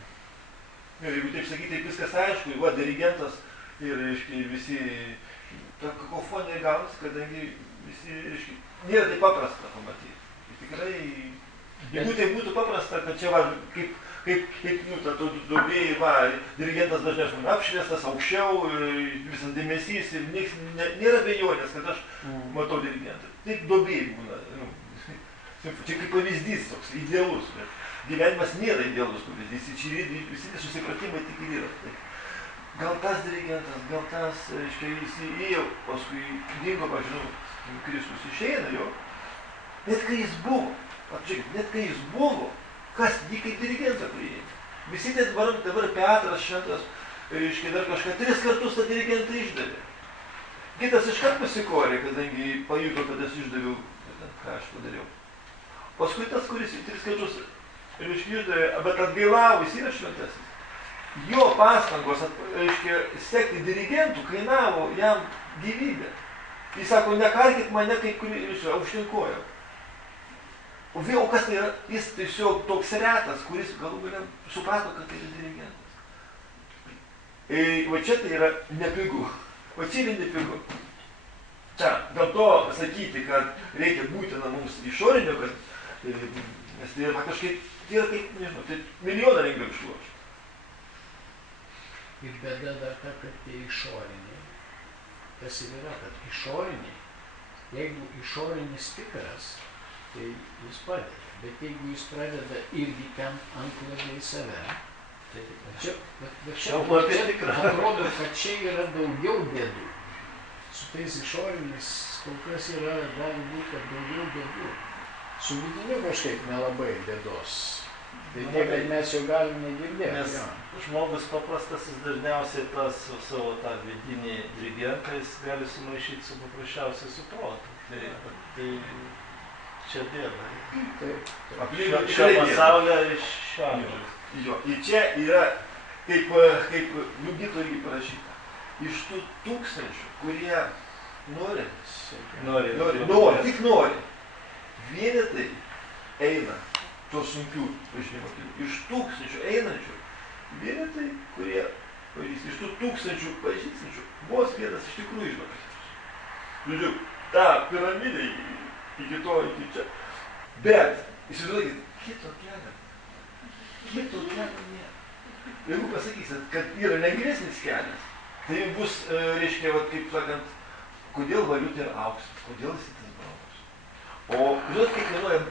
Jeigu taip sakyti, taip viskas aišku, va, dirigentas ir, reiškia, visi, ta kakofonija gaunasi, kadangi visi, reiškia, nėra taip paprasta pamatyti. Ir tikrai, jeigu tai būtų paprasta, kad čia, va, kaip, nu, ta duobėjai, va, dirigentas dažniausiai apšviestas, aukščiau, visas dėmesys ir nieks, nėra abejonės, kad aš matau dirigentą. Taip duobėjai būna, nu, čia kaip pavyzdys toks, idealus, bet gyvenimas nėra idealus pavyzdys, čia visi nesusipratimai tik ir yra. Gal tas dirigentas, gal tas, reiškia, jis įėjo, paskui dingo, pažinau, Kristus išeina jo, net kai jis buvo, apžiūrėkit, net kai jis buvo, kas jį kaip dirigentą priėmė. Visi tai dabar Petras, Šventras, reiškia, dar kažką 3 kartus tą dirigentą išdavė. Kitas iškart pasikorė, kadangi pajuto, kad aš išdaviau, ką aš padariau. Paskui tas, kuris 3 kartus išdavė, bet atgailavo, jis yra šventasis. Jo pastangos, reiškia, sekti dirigentų kainavo jam gyvybę. Jis sako, nekarkit mane kaip aukštinkojo. O kas tai yra? Jis tiesiog toks retas, kuris galų gale suprato, kad tai yra dirigentas. Va čia tai yra nepigu. O čia yra nepigu. Čia, dėl to sakyti, kad reikia būtina mums išorinio, kad, nes tai yra faktiškai, tai yra kaip, nežinau, tai milijoną lengviau išlošti. Ir bėda dar ta, kad tie išoriniai, tas ir yra, kad išoriniai, jeigu išorinis tikras, tai jis padeda. Bet jeigu jis pradeda irgi ten antklodė į save, tai čia atrodo, kad čia yra daugiau bėdų. Su tais išoriniais kol kas yra, gali būti, kad daugiau bėdų. Su vidiniu kažkaip nelabai bėdos. Tai tiek, kad mes jau galim negirdėti. Nes žmogus paprastasis dažniausiai tas savo tą vidinį dirigentą jis gali sumaišyti su paprasčiausiai su protu. Tai čia bėda. Šio pasaulio iš šio amžiaus. Ir čia yra, kaip liudytojų irgi parašyta, iš tų tūkstančių, kurie nori, tik nori, vienetai eina to sunkių pažinimo kelių. Iš tūkstančių einančių vienetai, kurie pažįsta, iš tų tūkstančių pažįstančių, vos vienas iš tikrųjų žinokas. Žodžiu, ta piramidė iki to, iki čia. Bet, įsivaizduokit, kito kelio nėra. Jeigu pasakysit, kad yra lengvesnis kelias, tai bus, reiškia, kaip sakant, kodėl valiuta yra auksas, kodėl jis tas bronzas. O, žinot, kiek kainuoja,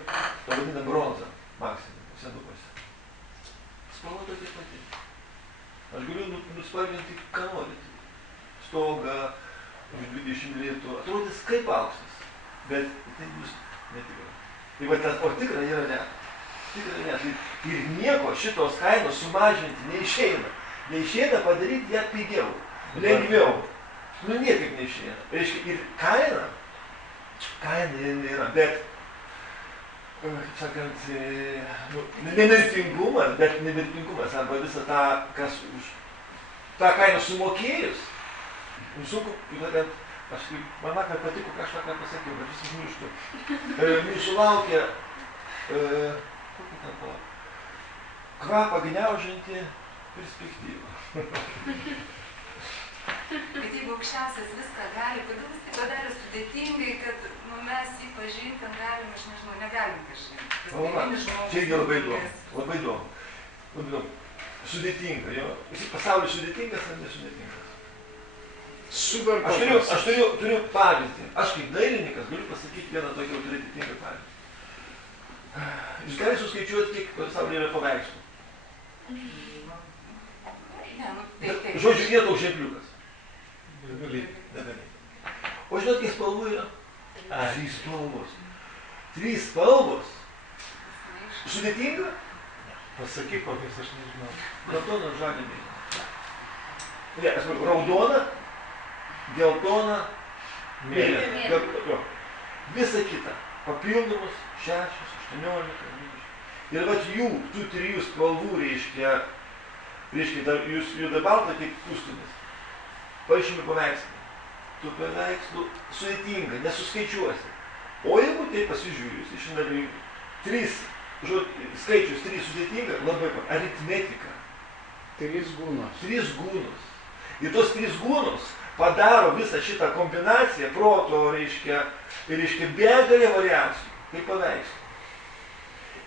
tą vadina bronzą, maksimum, senukose. Spalva tokia pati. Aš galiu nuspalvinti, ką norite. Stogą, už 20 litų, atrodys kaip auksas, bet tai bus netikra. Tai va tas, o tikra yra ne. Tikra ne. Tai ir nieko šitos kainos sumažinti neišeina. Neišeina padaryti ją pigiau, lengviau. Nu niekaip neišeina. Reiškia, ir kaina yra, bet, kaip sakant, nemirtingumas, arba visą tą, kas už tą kainą sumokėjus, sunku, kad aš, man vakar patiko, ką aš vakar pasakiau, bet vis užmirštu. Mūsų laukia, kokį ten to, kvapą gniaužianti perspektyva. Bet jeigu aukščiausias viską gali, kodėl jis tai padarė sudėtingai, kad mes jį pažinti galim, aš nežinau, negalim pažinti. Čia irgi labai įdomu. Sudėtinga, jo. Jis pasaulis sudėtingas ar nesudėtingas? Super. Aš turiu pavyzdį. Aš kaip dailininkas galiu pasakyti vieną tokį autoritetingą pavyzdį. Jūs galite suskaičiuoti, kiek pasaulyje yra paveikslų. Žodžiu, yra toks ženkliukas. O žinot, kiek spalvų yra? 3 spalvos. 3 spalvos? Sudėtinga? Pasakyk, kokias aš nežinau. Raudona, žalia, mėlyna. Raudona, geltona, mėlyna. Visa kita. Papildomus 6, 18, 20. Ir vat jų, tų 3 spalvų, reiškia, juda balta kaip kustumis. Paaiškime paveikslą. Tų paveikslų sudėtinga, nesuskaičiuosi. O jeigu tai pasižiūrėjus, išanalizuoti, 3 skaičius 3 sudėtinga, labai aritmetika. 3 gūnos. 3 gūnos. Ir tos 3 gūnos padaro visą šitą kombinaciją, proto, reiškia begalė variacijų, kaip paveikslų.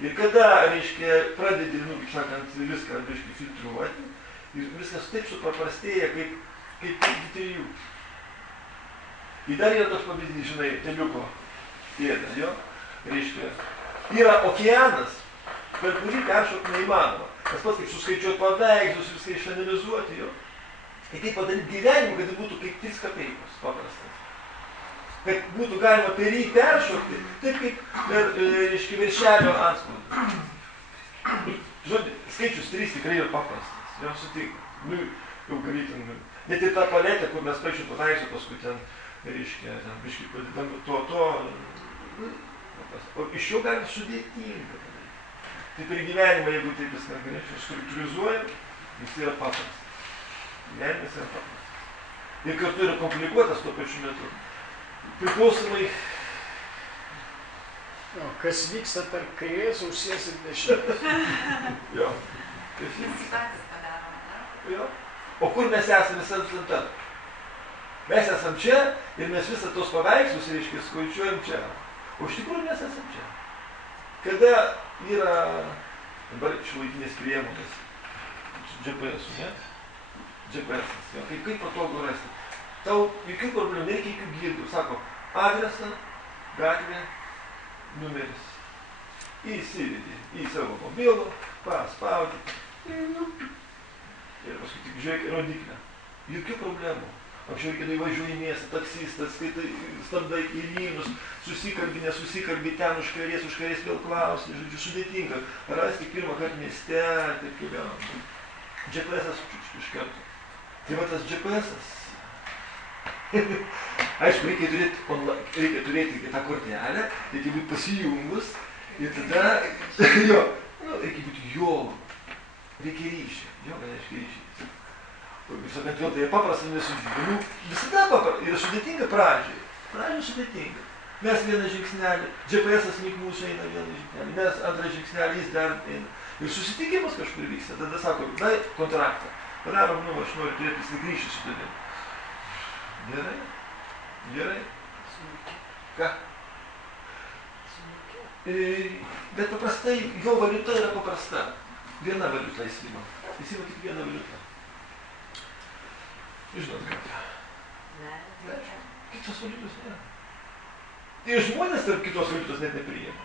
Ir kada, reiškia, pradedi, kaip sakant, viską, reiškia, filtruoti, ir viskas taip supaprastėja, kaip 3. Ir dar yra toks pavyzdys, žinai, teliuko pėda, jo, reiškia, yra okeanas, per kurį peršokti neįmanoma. Tas pats kaip suskaičiuoti paveikslus, viską išanalizuoti, jo. Ir kaip padaryti gyvenimą, kad tai būtų kaip 3 kapeikos paprastas. Kad būtų galima per jį peršokti, taip kaip per, reiškia, viršelio atspaudą. Žodžiu, skaičius 3 tikrai yra paprastas, jau sutinka. Nu, jau galėtum, net ir tą paletę, kur mes paaiškiai pataisiu, paskui ten, reiškia, ten, biškai, o iš jo gali sudėtinga padaryti. Taip ir gyvenimą, jeigu taip viską galėčiau struktūrizuojam, jis yra paprastas. Gyvenimas yra paprastas. Ir kartu yra komplikuotas tuo pačiu metu. Priklausomai. Kas vyksta tarp kairės ausies ir dešinės. Jo. Mes jį patys padarom, ne? Jo. O kur mes esame visą tą? Mes esam čia ir mes visą tos paveikslus, reiškia, skaičiuojam čia. O iš tikrųjų mes esam čia. Kada yra dabar šiuolaikinės priemonės, GPS-ų, ne? GPS-as, jo. Kaip patogu rasti. Tau jokių problemų, nereikia jokių gildų. Sako, adresą, gatvė, numeris. Įsivedi į savo mobilą, paspaudi. Ir paskui tik žiūrėk rodiklę. Jokių problemų. Anksčiau, kai važiuoji į miestą, taksistas, skaitai, stabdai į lynus, susikalbi, nesusikalbi, ten už kairės vėl klausti, žodžiu, sudėtinga. Rasti pirmą kartą mieste, taip kaip vėl. GPS-as iš karto. Tai va tas GPS-as. Aišku, reikia turėti tą kortelę, reikia būti pasijungus ir tada, jo, reikia būti jogu. Reikia ryšį. Jo, reiškia ryšį. Sakant, vėl tai paprasta nesudžiūrė. Visada paprasta. Yra sudėtinga pradžiai. Pradžiai sudėtinga. Mes vieną žingsnelį, GPS-as link mūsų eina vieną žingsnelį, mes antrą žingsnelį, jis dar eina. Ir susitikimas kažkur vyksta. Tada sako, dai kontraktą. Padarom, aš noriu turėti, jis grįžti su tavim. Gerai? Gerai? Ką? Bet paprastai, jo valiuta yra paprasta. Viena valiuta įsima. Įsima tik viena valiuta. Žinot, ką? Ne. Kitos valiutos nėra. Ir žmonės tarp kitos valiutos net nepriėmė.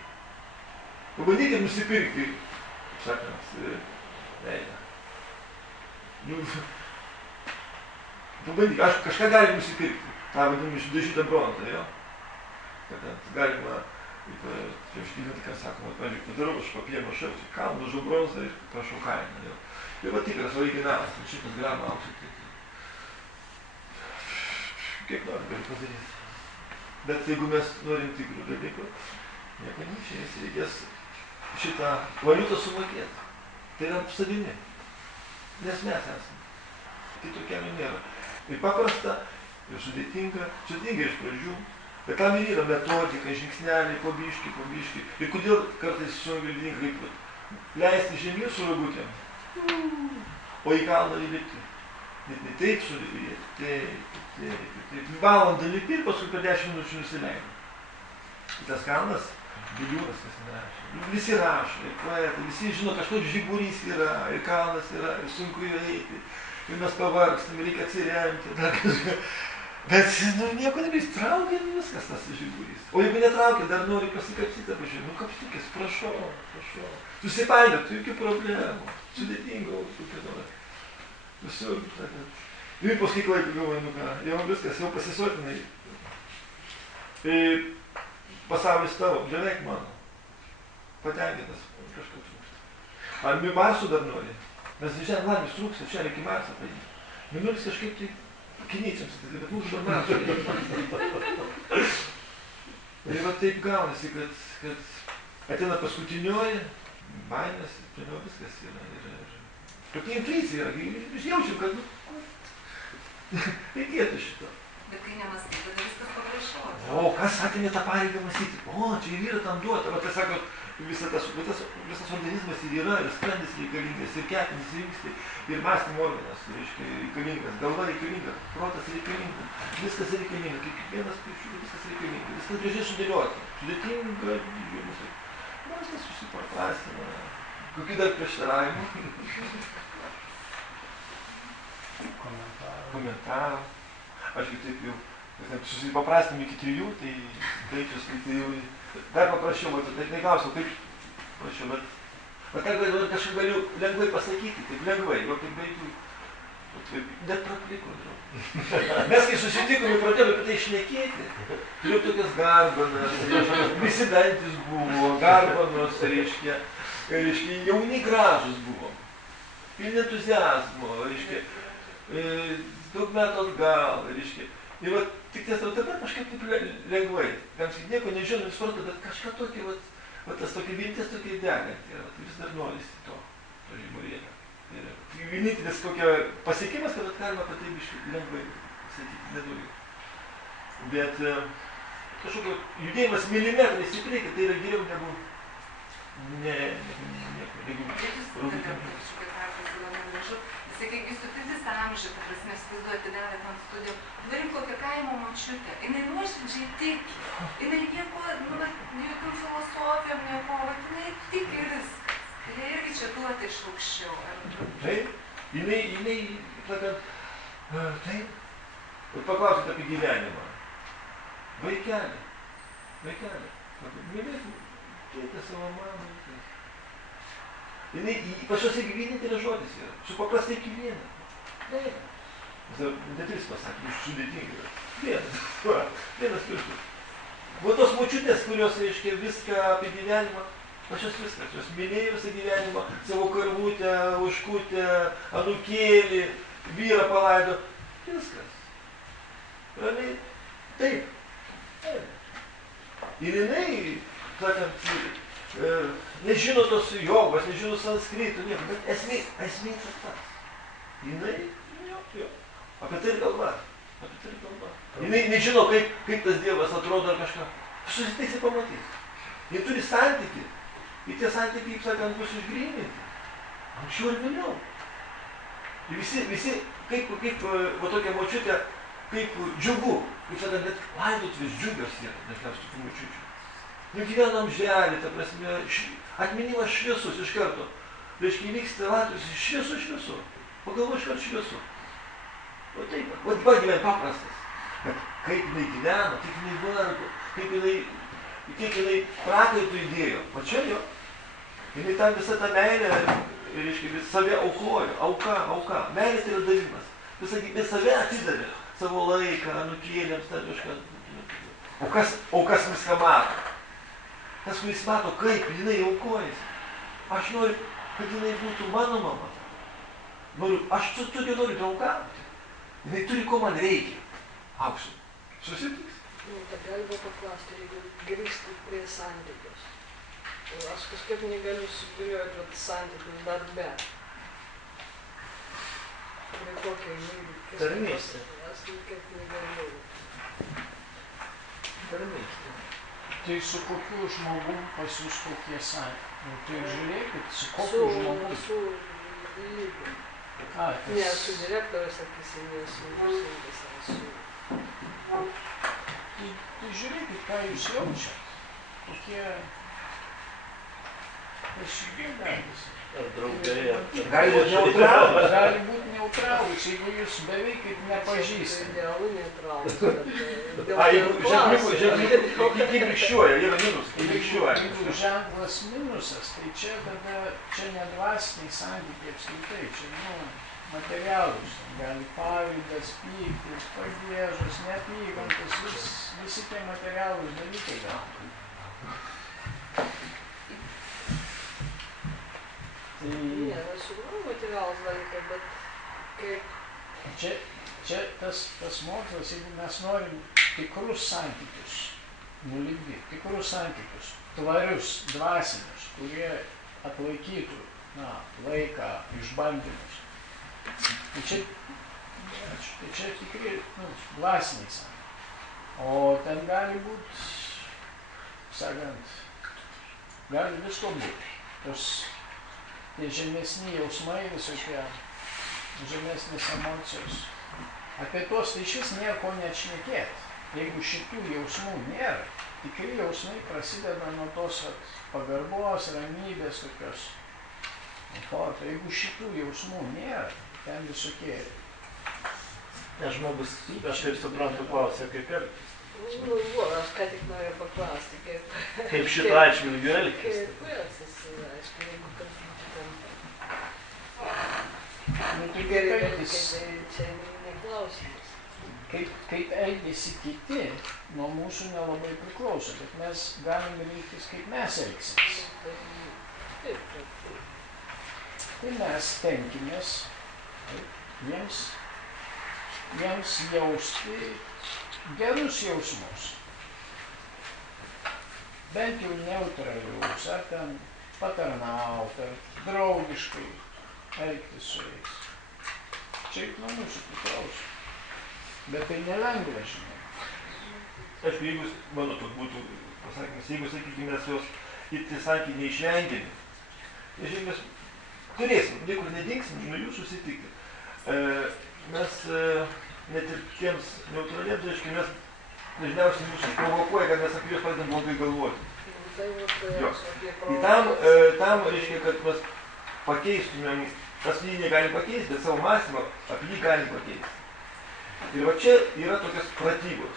Pabandykite nusipirkti, kaip sakant, veidą. Pabandyk, aš kažką gali nusipirkti. tą vadinamą išdažytą bronzą, jo. Kad ten galima, čia iškilint, ką sakoma, pavyzdžiui, padarau aš papieno šalčių, kalnu, dažau bronzą ir prašau kainą, jo. Ir va tikras originalas, 100 gramų aukso. Kiek nori gali padaryti. Bet jeigu mes norim tikrų dalykų, nieko neišeis, reikės šitą valiutą sumokėti. Tai yra savimi. Nes mes esame. Kito kelio nėra. Ir paprasta, ir sudėtinga iš pradžių. Bet tam ir yra metodika, žingsneliai, po biškį. Ir kodėl kartais sunagaldininkai leisti žemyn su ragutėm, o į kalną įlipti. Net ne taip sulipti, taip. Valandą lipi ir paskui per 10 minučių nusileido. Tas kalnas, Biliūnas, kas nerašė. Visi rašo, ir poetai, visi žino, kažkoks žiburys yra, ir kalnas yra, ir sunku jo eiti. Ir mes pavargstam, reikia atsiremti, dar kažką. Bet nieko nebės, traukia viskas tas žiburys. O jeigu netraukia, dar nori pasikapsyti, pažiūrėjau, kapstykis, prašau. Susipainiot, jokių problemų. Sudėtingo, kaip nori. Visur, sakant. Ir paskui laikų galvoju, jau viskas, jau pasisotinai. Pasaulis tavo, beveik mano. Patenkintas, kažką trūksta. Ar Marsų dar nori? Mes žemė laimės trūksta, čia reikia Marsą paimti. Minulis kažkaip tai kiniečiams, bet mūsų dar Marsą. Ir va taip gaunasi, kad ateina paskutinioji, baimės, toliau viskas yra. Tokia intuicija yra, jūs jaučiam, kad reikėtų šito. Bet kai nemąstai, tada viskas paprasčiau. O, kas atėmė tą pareigą mąstyti? O, čia ir yra tam duota. Va, tai sako, visas organizmas ir yra, ir skrandis reikalingas, ir kepenis, ir inkstai, ir mąstymo organas, reiškia, reikalingas, galva reikalinga, protas reikalinga, viskas reikalinga, kiekvienas priešų, viskas reikalinga, viskas gražiai sudėlioti, sudėtinga, viskas susipaprastina. Kokių dar prieštaravimų? Komentarų. Aš taip jau, susipaprastinam iki 3, tai skaičius, tai jau dar paprasčiau, bet negausiu, kaip prašiau, bet kažką galiu lengvai pasakyti, taip lengvai, jau kaip baigiu, net prapliko. Mes kai susitikom ir pradėjome apie tai šnekėti, turėjau tokias garbanas, visi dantis buvo, garbanos, reiškia, jauni gražus buvo, pilni entuziazmo, reiškia, daug metų atgal, reiškia. Ir va, tik tiesa, dabar kažkaip taip lengvai. Galima nieko nežinom, suprantu, bet kažką tokį, va tas tokia viltis tokia deganti, vis dar norisi to žiburėlio. Vienintelis kokia pasiekimas, kad galima apie tai biškai lengvai sakyti, nedaugiau. Bet kažkokio judėjimas milimetrais į priekį, tai yra geriau negu Sakai, jūs tu visą amžių, ta prasme, įsivaizduoju, atidavę tam studijom, darim kokią kaimo močiutę, jinai nuoširdžiai tiki, jinai nieko, jokių filosofijom, nieko, bet jinai tiki ir viskas. Ir jie irgi čia duoti iš aukščiau. Taip, jinai, sakant, taip, ir paklausite apie gyvenimą. Vaikelį, mylėtų, tėtė savo mamą. Jinai, pačios irgi vienintelė žodis yra, su paprastai iki vieną. Ne 3 pasakė, iš sudėtingai. Vienas pirštas. Buvo tos močiutės, kurios, reiškia, viską apie gyvenimą, pačios viskas, jos mylėjo visą gyvenimą, savo karvutę, ožkutę, anūkėlį, vyrą palaido, viskas. Ramiai, taip. Ir jinai, sakant, nežino tos jogos, nežino sanskrito, nieko, bet esmė tas pats. Jinai, jo, apie tai ir kalba. Jinai nežino, kaip tas Dievas atrodo ar kažką. Susitiks ir pamatys. Jie turi santykį. Ir tie santykiai, kaip sakant, bus išgryninti. Anksčiau ir vėliau. Ir visi, kaip va tokia močiutė, kaip džiugu. Kaip sakant, net laidotuvės džiugios yra, dažniausiai tokių močiučių. Gyvenam želį, ta prasme, atminimas šviesus iš karto. Reiškia, vyksta laidotuvės šviesu. Pagalvo iš karto šviesu. O taip, o dabar gyvena paprastas. Bet kaip jinai gyveno, kaip jinai vargo, kaip jinai prakaitų įdėjo. O čia jo. Jinai tam visą tą meilę, reiškia, save aukojo. Auka. Meilė tai yra davimas. Visą save atidavė. savo laiką, nukėlėm, kažką. O kas viską mato? Tas, kuris mato, kaip jinai aukojasi. Aš noriu, kad jinai būtų mano mama. Aš tokio noriu draugauti. Jinai turi, ko man reikia. Auksu. Susitiks? Tai galima paklausti, jeigu grįžti prie santykius. Aš kažkaip negaliu sudėlioti santykius darbe. Prie kokią įmylį. Tarnystė. Aš kaip negaliu. Tarnystė. Tai su kokiu žmogum pas jūs kokie santykiai? Tai žiūrėkit, su kokiu žmogum? Su lygiu. Ne, su direktorius, sakysim, ne su užsientis, ar su... Tai žiūrėkit, ką jūs jaučiat. Kokie... Ar draugai, Gali būti neutralūs. Gali būti neutralūs, jeigu jūs beveik kaip nepažįstate. Idealu neutralūs. Jeigu ženkliukai kibirkščiuoja, yra minus, kibirkščiuoja. Jeigu ženklas minusas, tai čia tada, čia ne dvasiniai santykiai apskritai, čia, materialūs. Gali pavydas, pyktis, pagiežos, neapykantos, visi tie materialūs dalykai gali. Ne, aš sugrau materialus dalykai, bet kaip... Čia tas mokslas, jeigu mes norim tikrus santykius nulipdyti, tikrus santykius, tvarius, dvasinius, kurie atlaikytų laiką, išbandymus. Tai čia tikrai dvasiniai santykiai. O ten gali būti, sakant, gali visko būti. Tie žemesni jausmai visokie, žemesnės emocijos. Apie tuos tai šis nieko nešnekėt. Jeigu šitų jausmų nėra, tikri jausmai prasideda nuo tos pagarbos, ramybės tokios. Jeigu šitų jausmų nėra, ten visokie. Nes žmogus, aš taip suprantu, klausia, kaip elgtis. Aš ką tik noriu paklausti, kaip šitą atžvilgiu elgtis. Kaip elgtis, aišku, jeigu kad Kaip elgėsi kiti, nuo mūsų nelabai priklauso, bet mes galim rinktis, kaip mes elgsimės. Tai mes tenkimės jiems jausti gerus jausmus. Bent jau neutralius, ar ten patarnaut, ar draugiškai elgtis su jais. Čia nuo mūsų priklauso. Bet tai nelengva, žinai. Aišku, jeigu, mano toks būtų pasakymas, jeigu, sakykime, mes jos tie santykiai neišvengiami, tai žinai, mes turėsim, niekur nedingsim, žinai, jų susitikti. Mes net ir tiems neutraliems, aiškiai, mes dažniausiai mūsų provokuoja, kad mes apie juos pradedam blogai galvoti. Ir tam reiškia, kad mes pakeistumėm, tas jį negalim pakeisti, bet savo mąstymą apie jį galim pakeisti. Ir va čia yra tokios pratybos.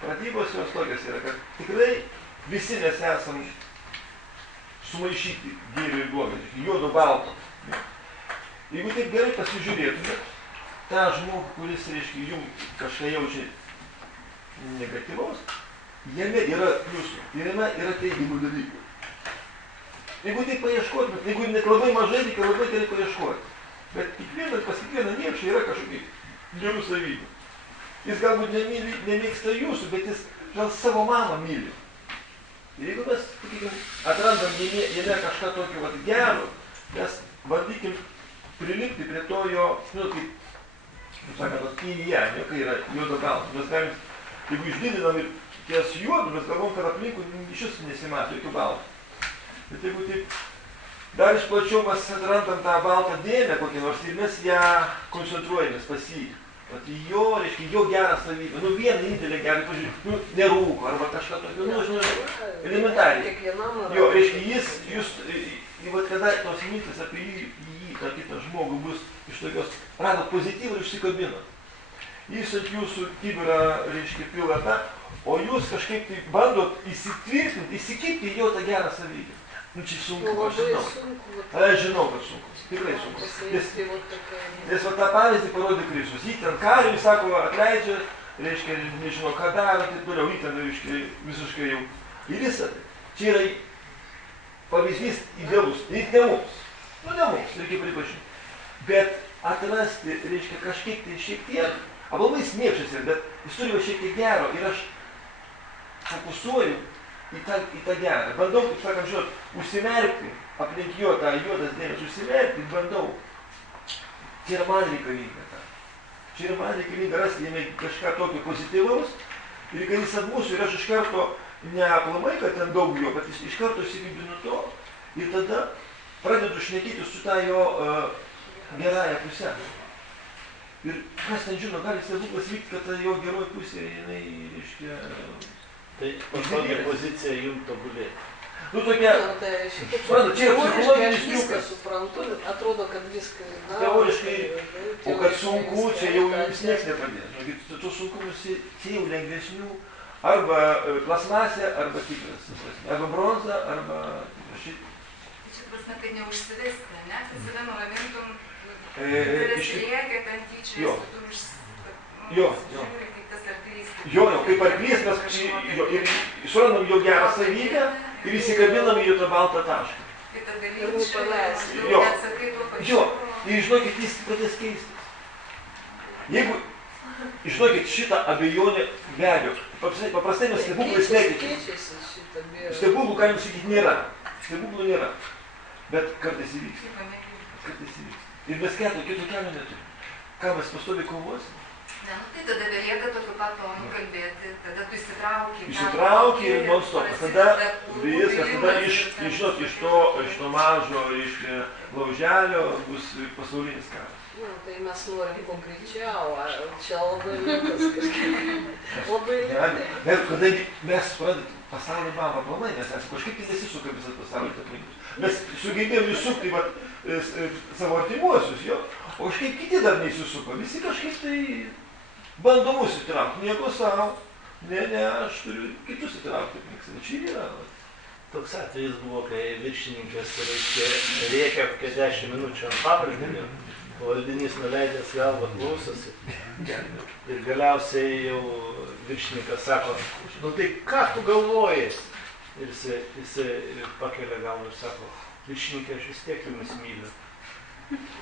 Pratybos jos tokios yra, kad tikrai visi mes esam sumaišyti gėrio ir blogio, juodo balto. Jeigu taip gerai pasižiūrėtumėt, tą žmogų, kuris, reiškia, jums kažką jaučia negatyvaus, jame yra pliusų, jame yra teigiamų dalykų. Jeigu taip paieškotumėt, jeigu net labai mažai, reikia labai gerai paieškoti. Bet pas kiekvieną niekšą yra kažkokiai gerų savybių. Jis galbūt nemėgsta jūsų, bet jis gal savo mamą myli. Ir jeigu mes, sakykim, atrandam jame kažką tokio gero, mes bandykim prilipti prie to jo, kaip sakant, kelyje, kai yra juodo balto. Mes galim, jeigu išdidinam ir ties juodu, mes galvom, kad aplinkų iš vis nesimato jokių baltų. Bet jeigu taip dar iš plačiau mes atrandam tą baltą dėmę kokį nors ir mes ją koncentruojamės pas jį. Vat jo, reiškia, jo gerą savybę. Vieną intelę gerą, pažiūrėjau, nerūko arba kažką tokio, elementariai. Jo, reiškia, vat kada tos mintis apie jį, tą kitą žmogų bus iš tokios, radot pozityvą ir užsikabinot. Jis ant jūsų kibirą, reiškia, pila tą, o jūs kažkaip tai bandot įsitvirtinti, įsikipti į jo tą gerą savybę. Nu, čia Nu, sunku, aš labai žinau. sunku. Aš žinau, kad sunku. Tikrai sunku. Pasirinkti va tokia. Nes va tą pavyzdį parodė Kristus. Jį ten kariui, sako, atleidžia, reiškia, nežinau, ką daro, taip toliau, jį ten, reiškia, visiškai jau. Ir visą tai. Čia yra pavyzdys idealus. Ir ne mums. Nu, ne mums, reikia pripažinti. Bet atrasti, reiškia, kažkiek tai šiek tiek, aplamai jis niekšas yra, bet jis turi va šiek tiek gero ir aš fokusuoju į tą gerą. Bandau, kaip sakant, žinot, užsimerkti, aplink jo tą juodas dėmes užsimerkti, bandau. Čia yra man reikalinga ta. Čia yra man reikalinga rasti jame kažką tokio pozityvaus ir kad jis ant mūsų ir aš iš karto ne aplamai, kad ten daug jo, bet iš karto įsigybinu to ir tada pradedu šnekėti su tą jo gerąją pusę. Ir kas ten žino, gali stebuklas vykti, kad ta jo geroji pusė, jinai, reiškia... Tai kažkokia pozicija jums tobulėti. Nu tokia... Suprantu, čia yra psichologinis viską triukas. suprantu, atrodo, kad viską... Teoriškai, o kad sunku, čia jau jums nieks nepadės. Tos sunkumus čia jau lengvesnių, arba plasmasė, arba tikras. Arba bronza, arba šit. Čia prasme, tai neužsivesti, ne? Kad save nuramintum, Iš ten tyčia, jo. Jo. Jo, kaip arklys mes ir surandam jo gerą savybę ir įsikabinam į jo tą baltą tašką. Tai tada linčia, Jo. neatsakai tuo pačiu. Jo, ir žinokit, jis pradės keistis. Jeigu, žinokit, šitą abejonę be abejo, paprastai mes stebuklais netikim. Stebuklų, ką jums sakyti, nėra. Stebuklų nėra. Bet kartais įvyks. Kartais įvyks. Ir mes kito kelio neturim. Ką mes pastoviai kovosim? Ne, nu tai tada belieka tokiu pat tonu kalbėti, tada tu įsitrauki. Įsitrauki ir non-stop. Tada viskas, tada iš to mažo, iš lauželio bus pasaulinis karas. Nu, tai mes norim kuo greičiau, čia labai liūtas kažkaip. Labai liūtas. Kadangi mes, suprantat, pasaulio bamba aplamai, mes esame kažkaip tai nesisuka visas pasaulis aplinkui. Mes sugebėjom įsukti savo artimuosius, jo, o kažkaip kiti dar neįsisuko. Visi kažkaip tai bando mus įtraukti, nieko savo. Ne, aš turiu kitus įtraukti. Čia yra. Toks atvejis buvo, kai viršininkas rėkia kokią 10 minučių ant paprastinio, o valdinys nuleidęs galvą klausosi. Ir galiausiai jau viršininkas sako, nu tai ką tu galvoji? Ir jisai pakelia galvą ir sako, viršininkė, aš vis tiek jumis myliu.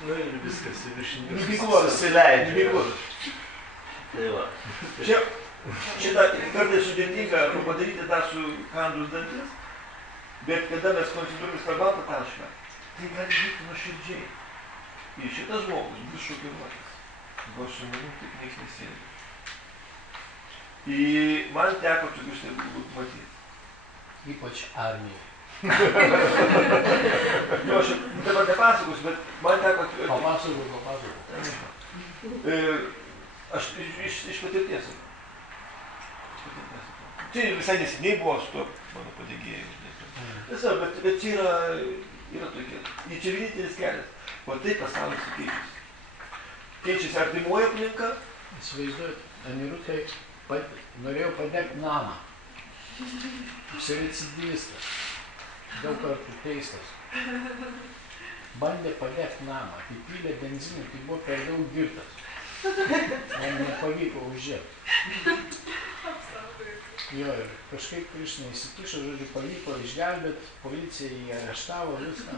Nu ir viskas, viršininkas susileidžia. Tai va. Šitą kartais sudėtinga padaryti tą su kandus dantis, bet kada mes koncentruojamės per baltą tašką, tai gali būti nuoširdžiai. Ir šitas žmogus bus šokiruotas. Gal su manim taip nieks nesėdė. Ir man teko tokius stebuklus matyti. Ypač armijai. Jo, aš dabar nepasakosiu, bet man teko... Papasakok. Aš iš patirties. Tai visai neseniai buvo su to mano padėgėjus. Bet čia yra tokie. Ir čia vienintelis kelias. O tai pasaulis keičiasi. Keičiasi artimuoja aplinka. Įsivaizduojat, Anirutai norėjo padegti namą. Recidyvistas. Daug kartų teistas. Bandė padegti namą. Įpylė benziną, tai buvo per daug girtas. Man nepavyko užžiūrėti. Jo, ir kažkaip iš neįsikišo, žodžiu, pavyko išgelbėti, policija jį areštavo, viską.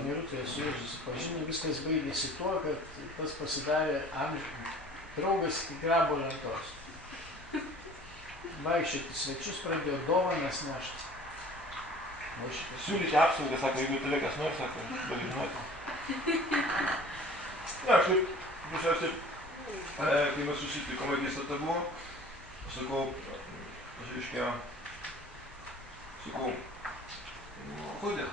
Anirutai su juo susipažino, viskas baigėsi tuo, kad tas pasidarė draugas iki grabo lentos. Vaikščioti svečius pradėjo dovanas nešti. Siūlyti apsaugą, sako, jeigu tave kas nors, sako, dalyvauti. Na, aš taip, pusiausiai, kai mes susitikom akistata buvo, sakau, reiškia, kodėl?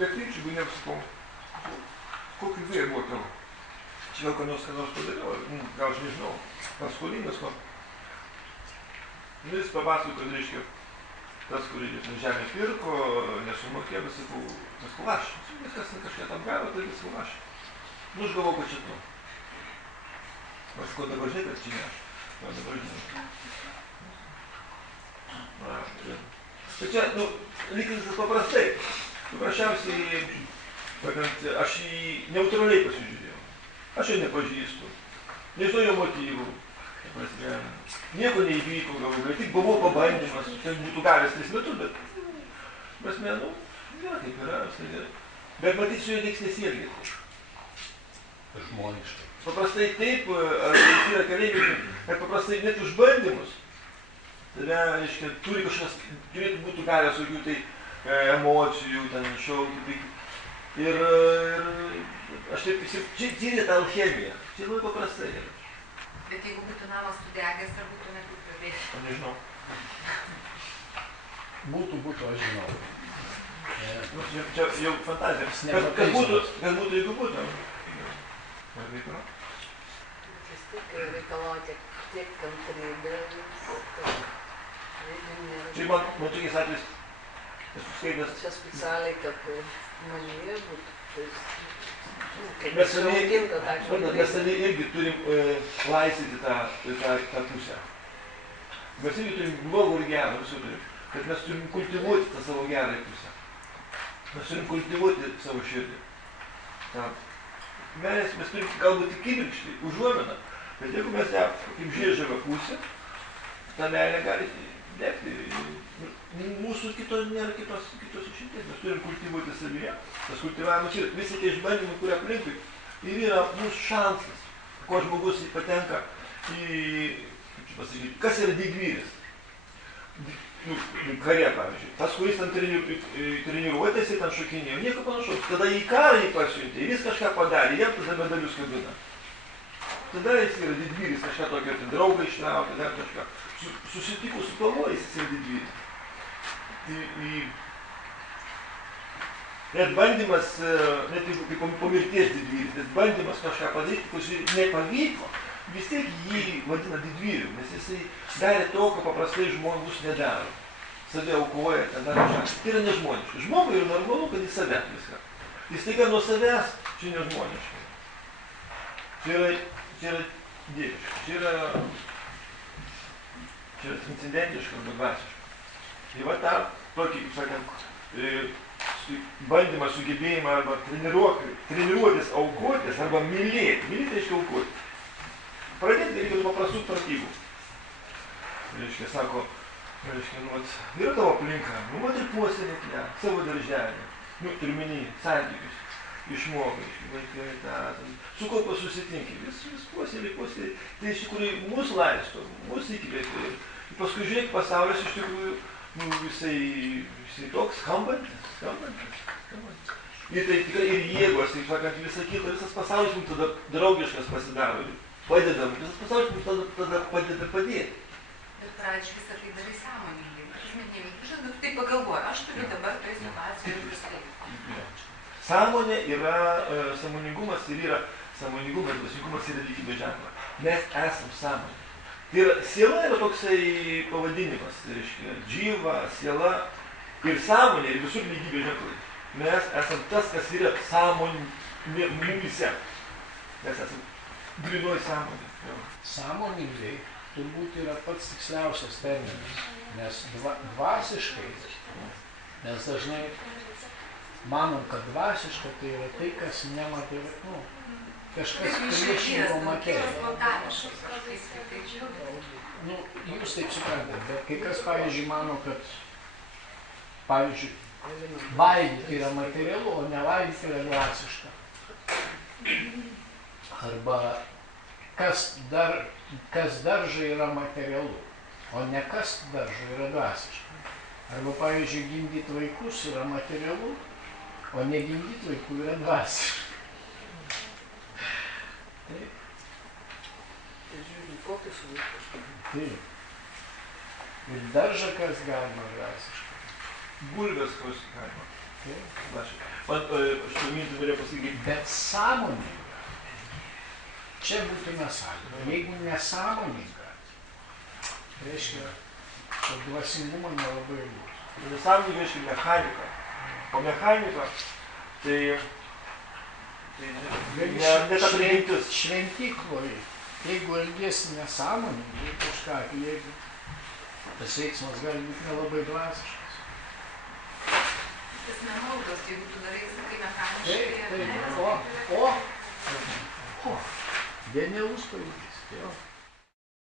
Bet taip, čia būnėm, sakau, kokiu vėjai buvo tavo? Čia gal ką nors padariau, gal aš nežinau, gal skolingas ko. Vis papasakau, kad reiškia, tas, kuris žemę pirko, nesumokė, bet sakau, aš. Viskas kažkiek tam gavo, tai viską aš. Nu, aš galvoju, kad čia tu. Aš sakau, dabar žinai, kad čia ne aš. Dabar žinai. Na, Tai čia, nu, lygintis paprastai. Paprasčiausiai, sakant, aš jį neutraliai pasižiūrėjau. Aš jo nepažįstu. Nežinau jo motyvų. Prasme, nieko neįvyko galų gale, tik buvo pabandymas, ten būtų gavęs 3 metus, bet, prasme, nu, yra kaip yra, bet matyt, su jo nieks nesielgėsi. Žmoniškai. Paprastai taip, ar jis yra kareiviai, kad paprastai net už bandymus, tada, reiškia, turi kažkas, turėtų būtų gavęs tokių tai emocijų, ten šaukti, ir aš taip, čia tyrė tą alchemiją, čia labai paprastai yra. Bet jeigu būtų namas sudegęs, ar būtų nebūtų pradėti? Aš nežinau. Būtų, aš žinau. Čia jau fantazija. Kas būtų, jeigu būtų? Ar veikro? Vis tiek reikalauja tiek kantrybės, Čia man tokiais atvejais, esu skaitęs. čia specialiai, kad manyje būtų, Mes savį irgi turim laisvyti tą pusę. Mes irgi turim blogą ir gerą, visų turim. Bet mes turim kultivuoti tą savo gerąją pusę. Mes turim kultivuoti savo širdį. Mes turim galbūt tik kibirkštį, užuomeną. Bet jeigu mes ją kaip žiežavę pusę, ta meilė gali degti. Mūsų nėra kitos išimties. Mes turim kultivuoti savyje. Tas kultivavimas yra visi tie išbandymai, kurie aplinkui. Ir yra mūsų šansas, ko žmogus patenka į, kaip čia pasakyti, kas yra didvyris. Kare, pavyzdžiui. Tas, kuris ten treniruotėsi, ten šokinėjo, nieko panašaus. Tada į karą jį pasiuntė ir jis kažką padarė, jam tada medalius kabina. Tada jis yra didvyris, kažką tokio, draugą ištraukė, dar kažką. Susitiko su pavojais, jis yra didvyris. Net bandymas, net jeigu po mirties didvyris, net bandymas kažką padaryti, kuris nepavyko, vis tiek jį vadina didvyriu, nes jisai darė to, ko paprastai žmogus nedaro. Save aukoja, ten dar kažką. Tai yra nežmoniška. Žmogui yra normalu, kad jis save viską. Jis taiga nuo savęs, čia nežmoniška. Čia yra dieviška. Čia yra transcendentiška arba dvasiška. Tai va tą tokį, kaip sakant, bandymą, sugebėjimą arba treniruotis, aukotis arba mylėti. Mylėti reiškia aukoti. Pradėti reikia nuo paprastų pratybų. Reiškia, sako, yra tavo aplinka, mat ir puoselėk ją, savo darželį, turiu minį, santykius, išmokai, vaikai, su kuo susitinki, vis puoselėk. Tai iš tikrųjų mūsų laisto, mūsų įkvėpė. Paskui žiūrėk, pasaulis iš tikrųjų, jisai toks skambantis. Ir tai tikrai ir jėgos, taip sakant, visas pasaulis mums tada draugiškas pasidaro, padeda, visas pasaulis mums tada padeda padėti. Bet pradžiui visą tai darai sąmoningai. Aš taip pagalvoju, aš turiu dabar toje situacijoje visai. Sąmonė yra, sąmoningumas ir yra, sąmoningumas, dvasingumas yra lygybės ženklas. Mes esam sąmonė. Tai yra, siela yra toksai pavadinimas, tai reiškia, džyva, siela ir sąmonė ir visur lygybės ženklai. Mes esam tas, kas yra sąmonė mumyse. Mes esam grynoji sąmonė. Sąmoningai turbūt yra pats tiksliausias terminas, nes dvasiškai mes dažnai manom, kad dvasiška tai yra tai, kas nematerialu. Kažkas priešingo materijai. Jūs taip suprantate, bet kai kas, pavyzdžiui, mano, kad, pavyzdžiui, valgyti yra materialu, o nevalgyti yra dvasiška. Arba kas daržai yra materialu, o ne kas daržai yra dvasiška. Arba, pavyzdžiui, gimdyti vaikus yra materialu, o ne gimdyti vaikų yra dvasiška. Taip. Tai žiūrėjau, kokius vaikus. Taip. Ir daržą kas galima dvasiškai. Bulvės kas galima. Taip. Aš paminti norėjau pasakyti. Bet sąmoninga. Čia būtų nesąmoninga. Jeigu nesąmoninga, reiškia, kad dvasingumo nelabai bus. Nesąmoninga reiškia mechanika. O mechanika, tai šventykloj, jeigu elgiesi nesąmoningai kažką atlieki, tas veiksmas gali būti nelabai dvasiškas. tas nemaldos, jeigu tu darai sakai mechaniškai. Genialus pavyzdys, jo.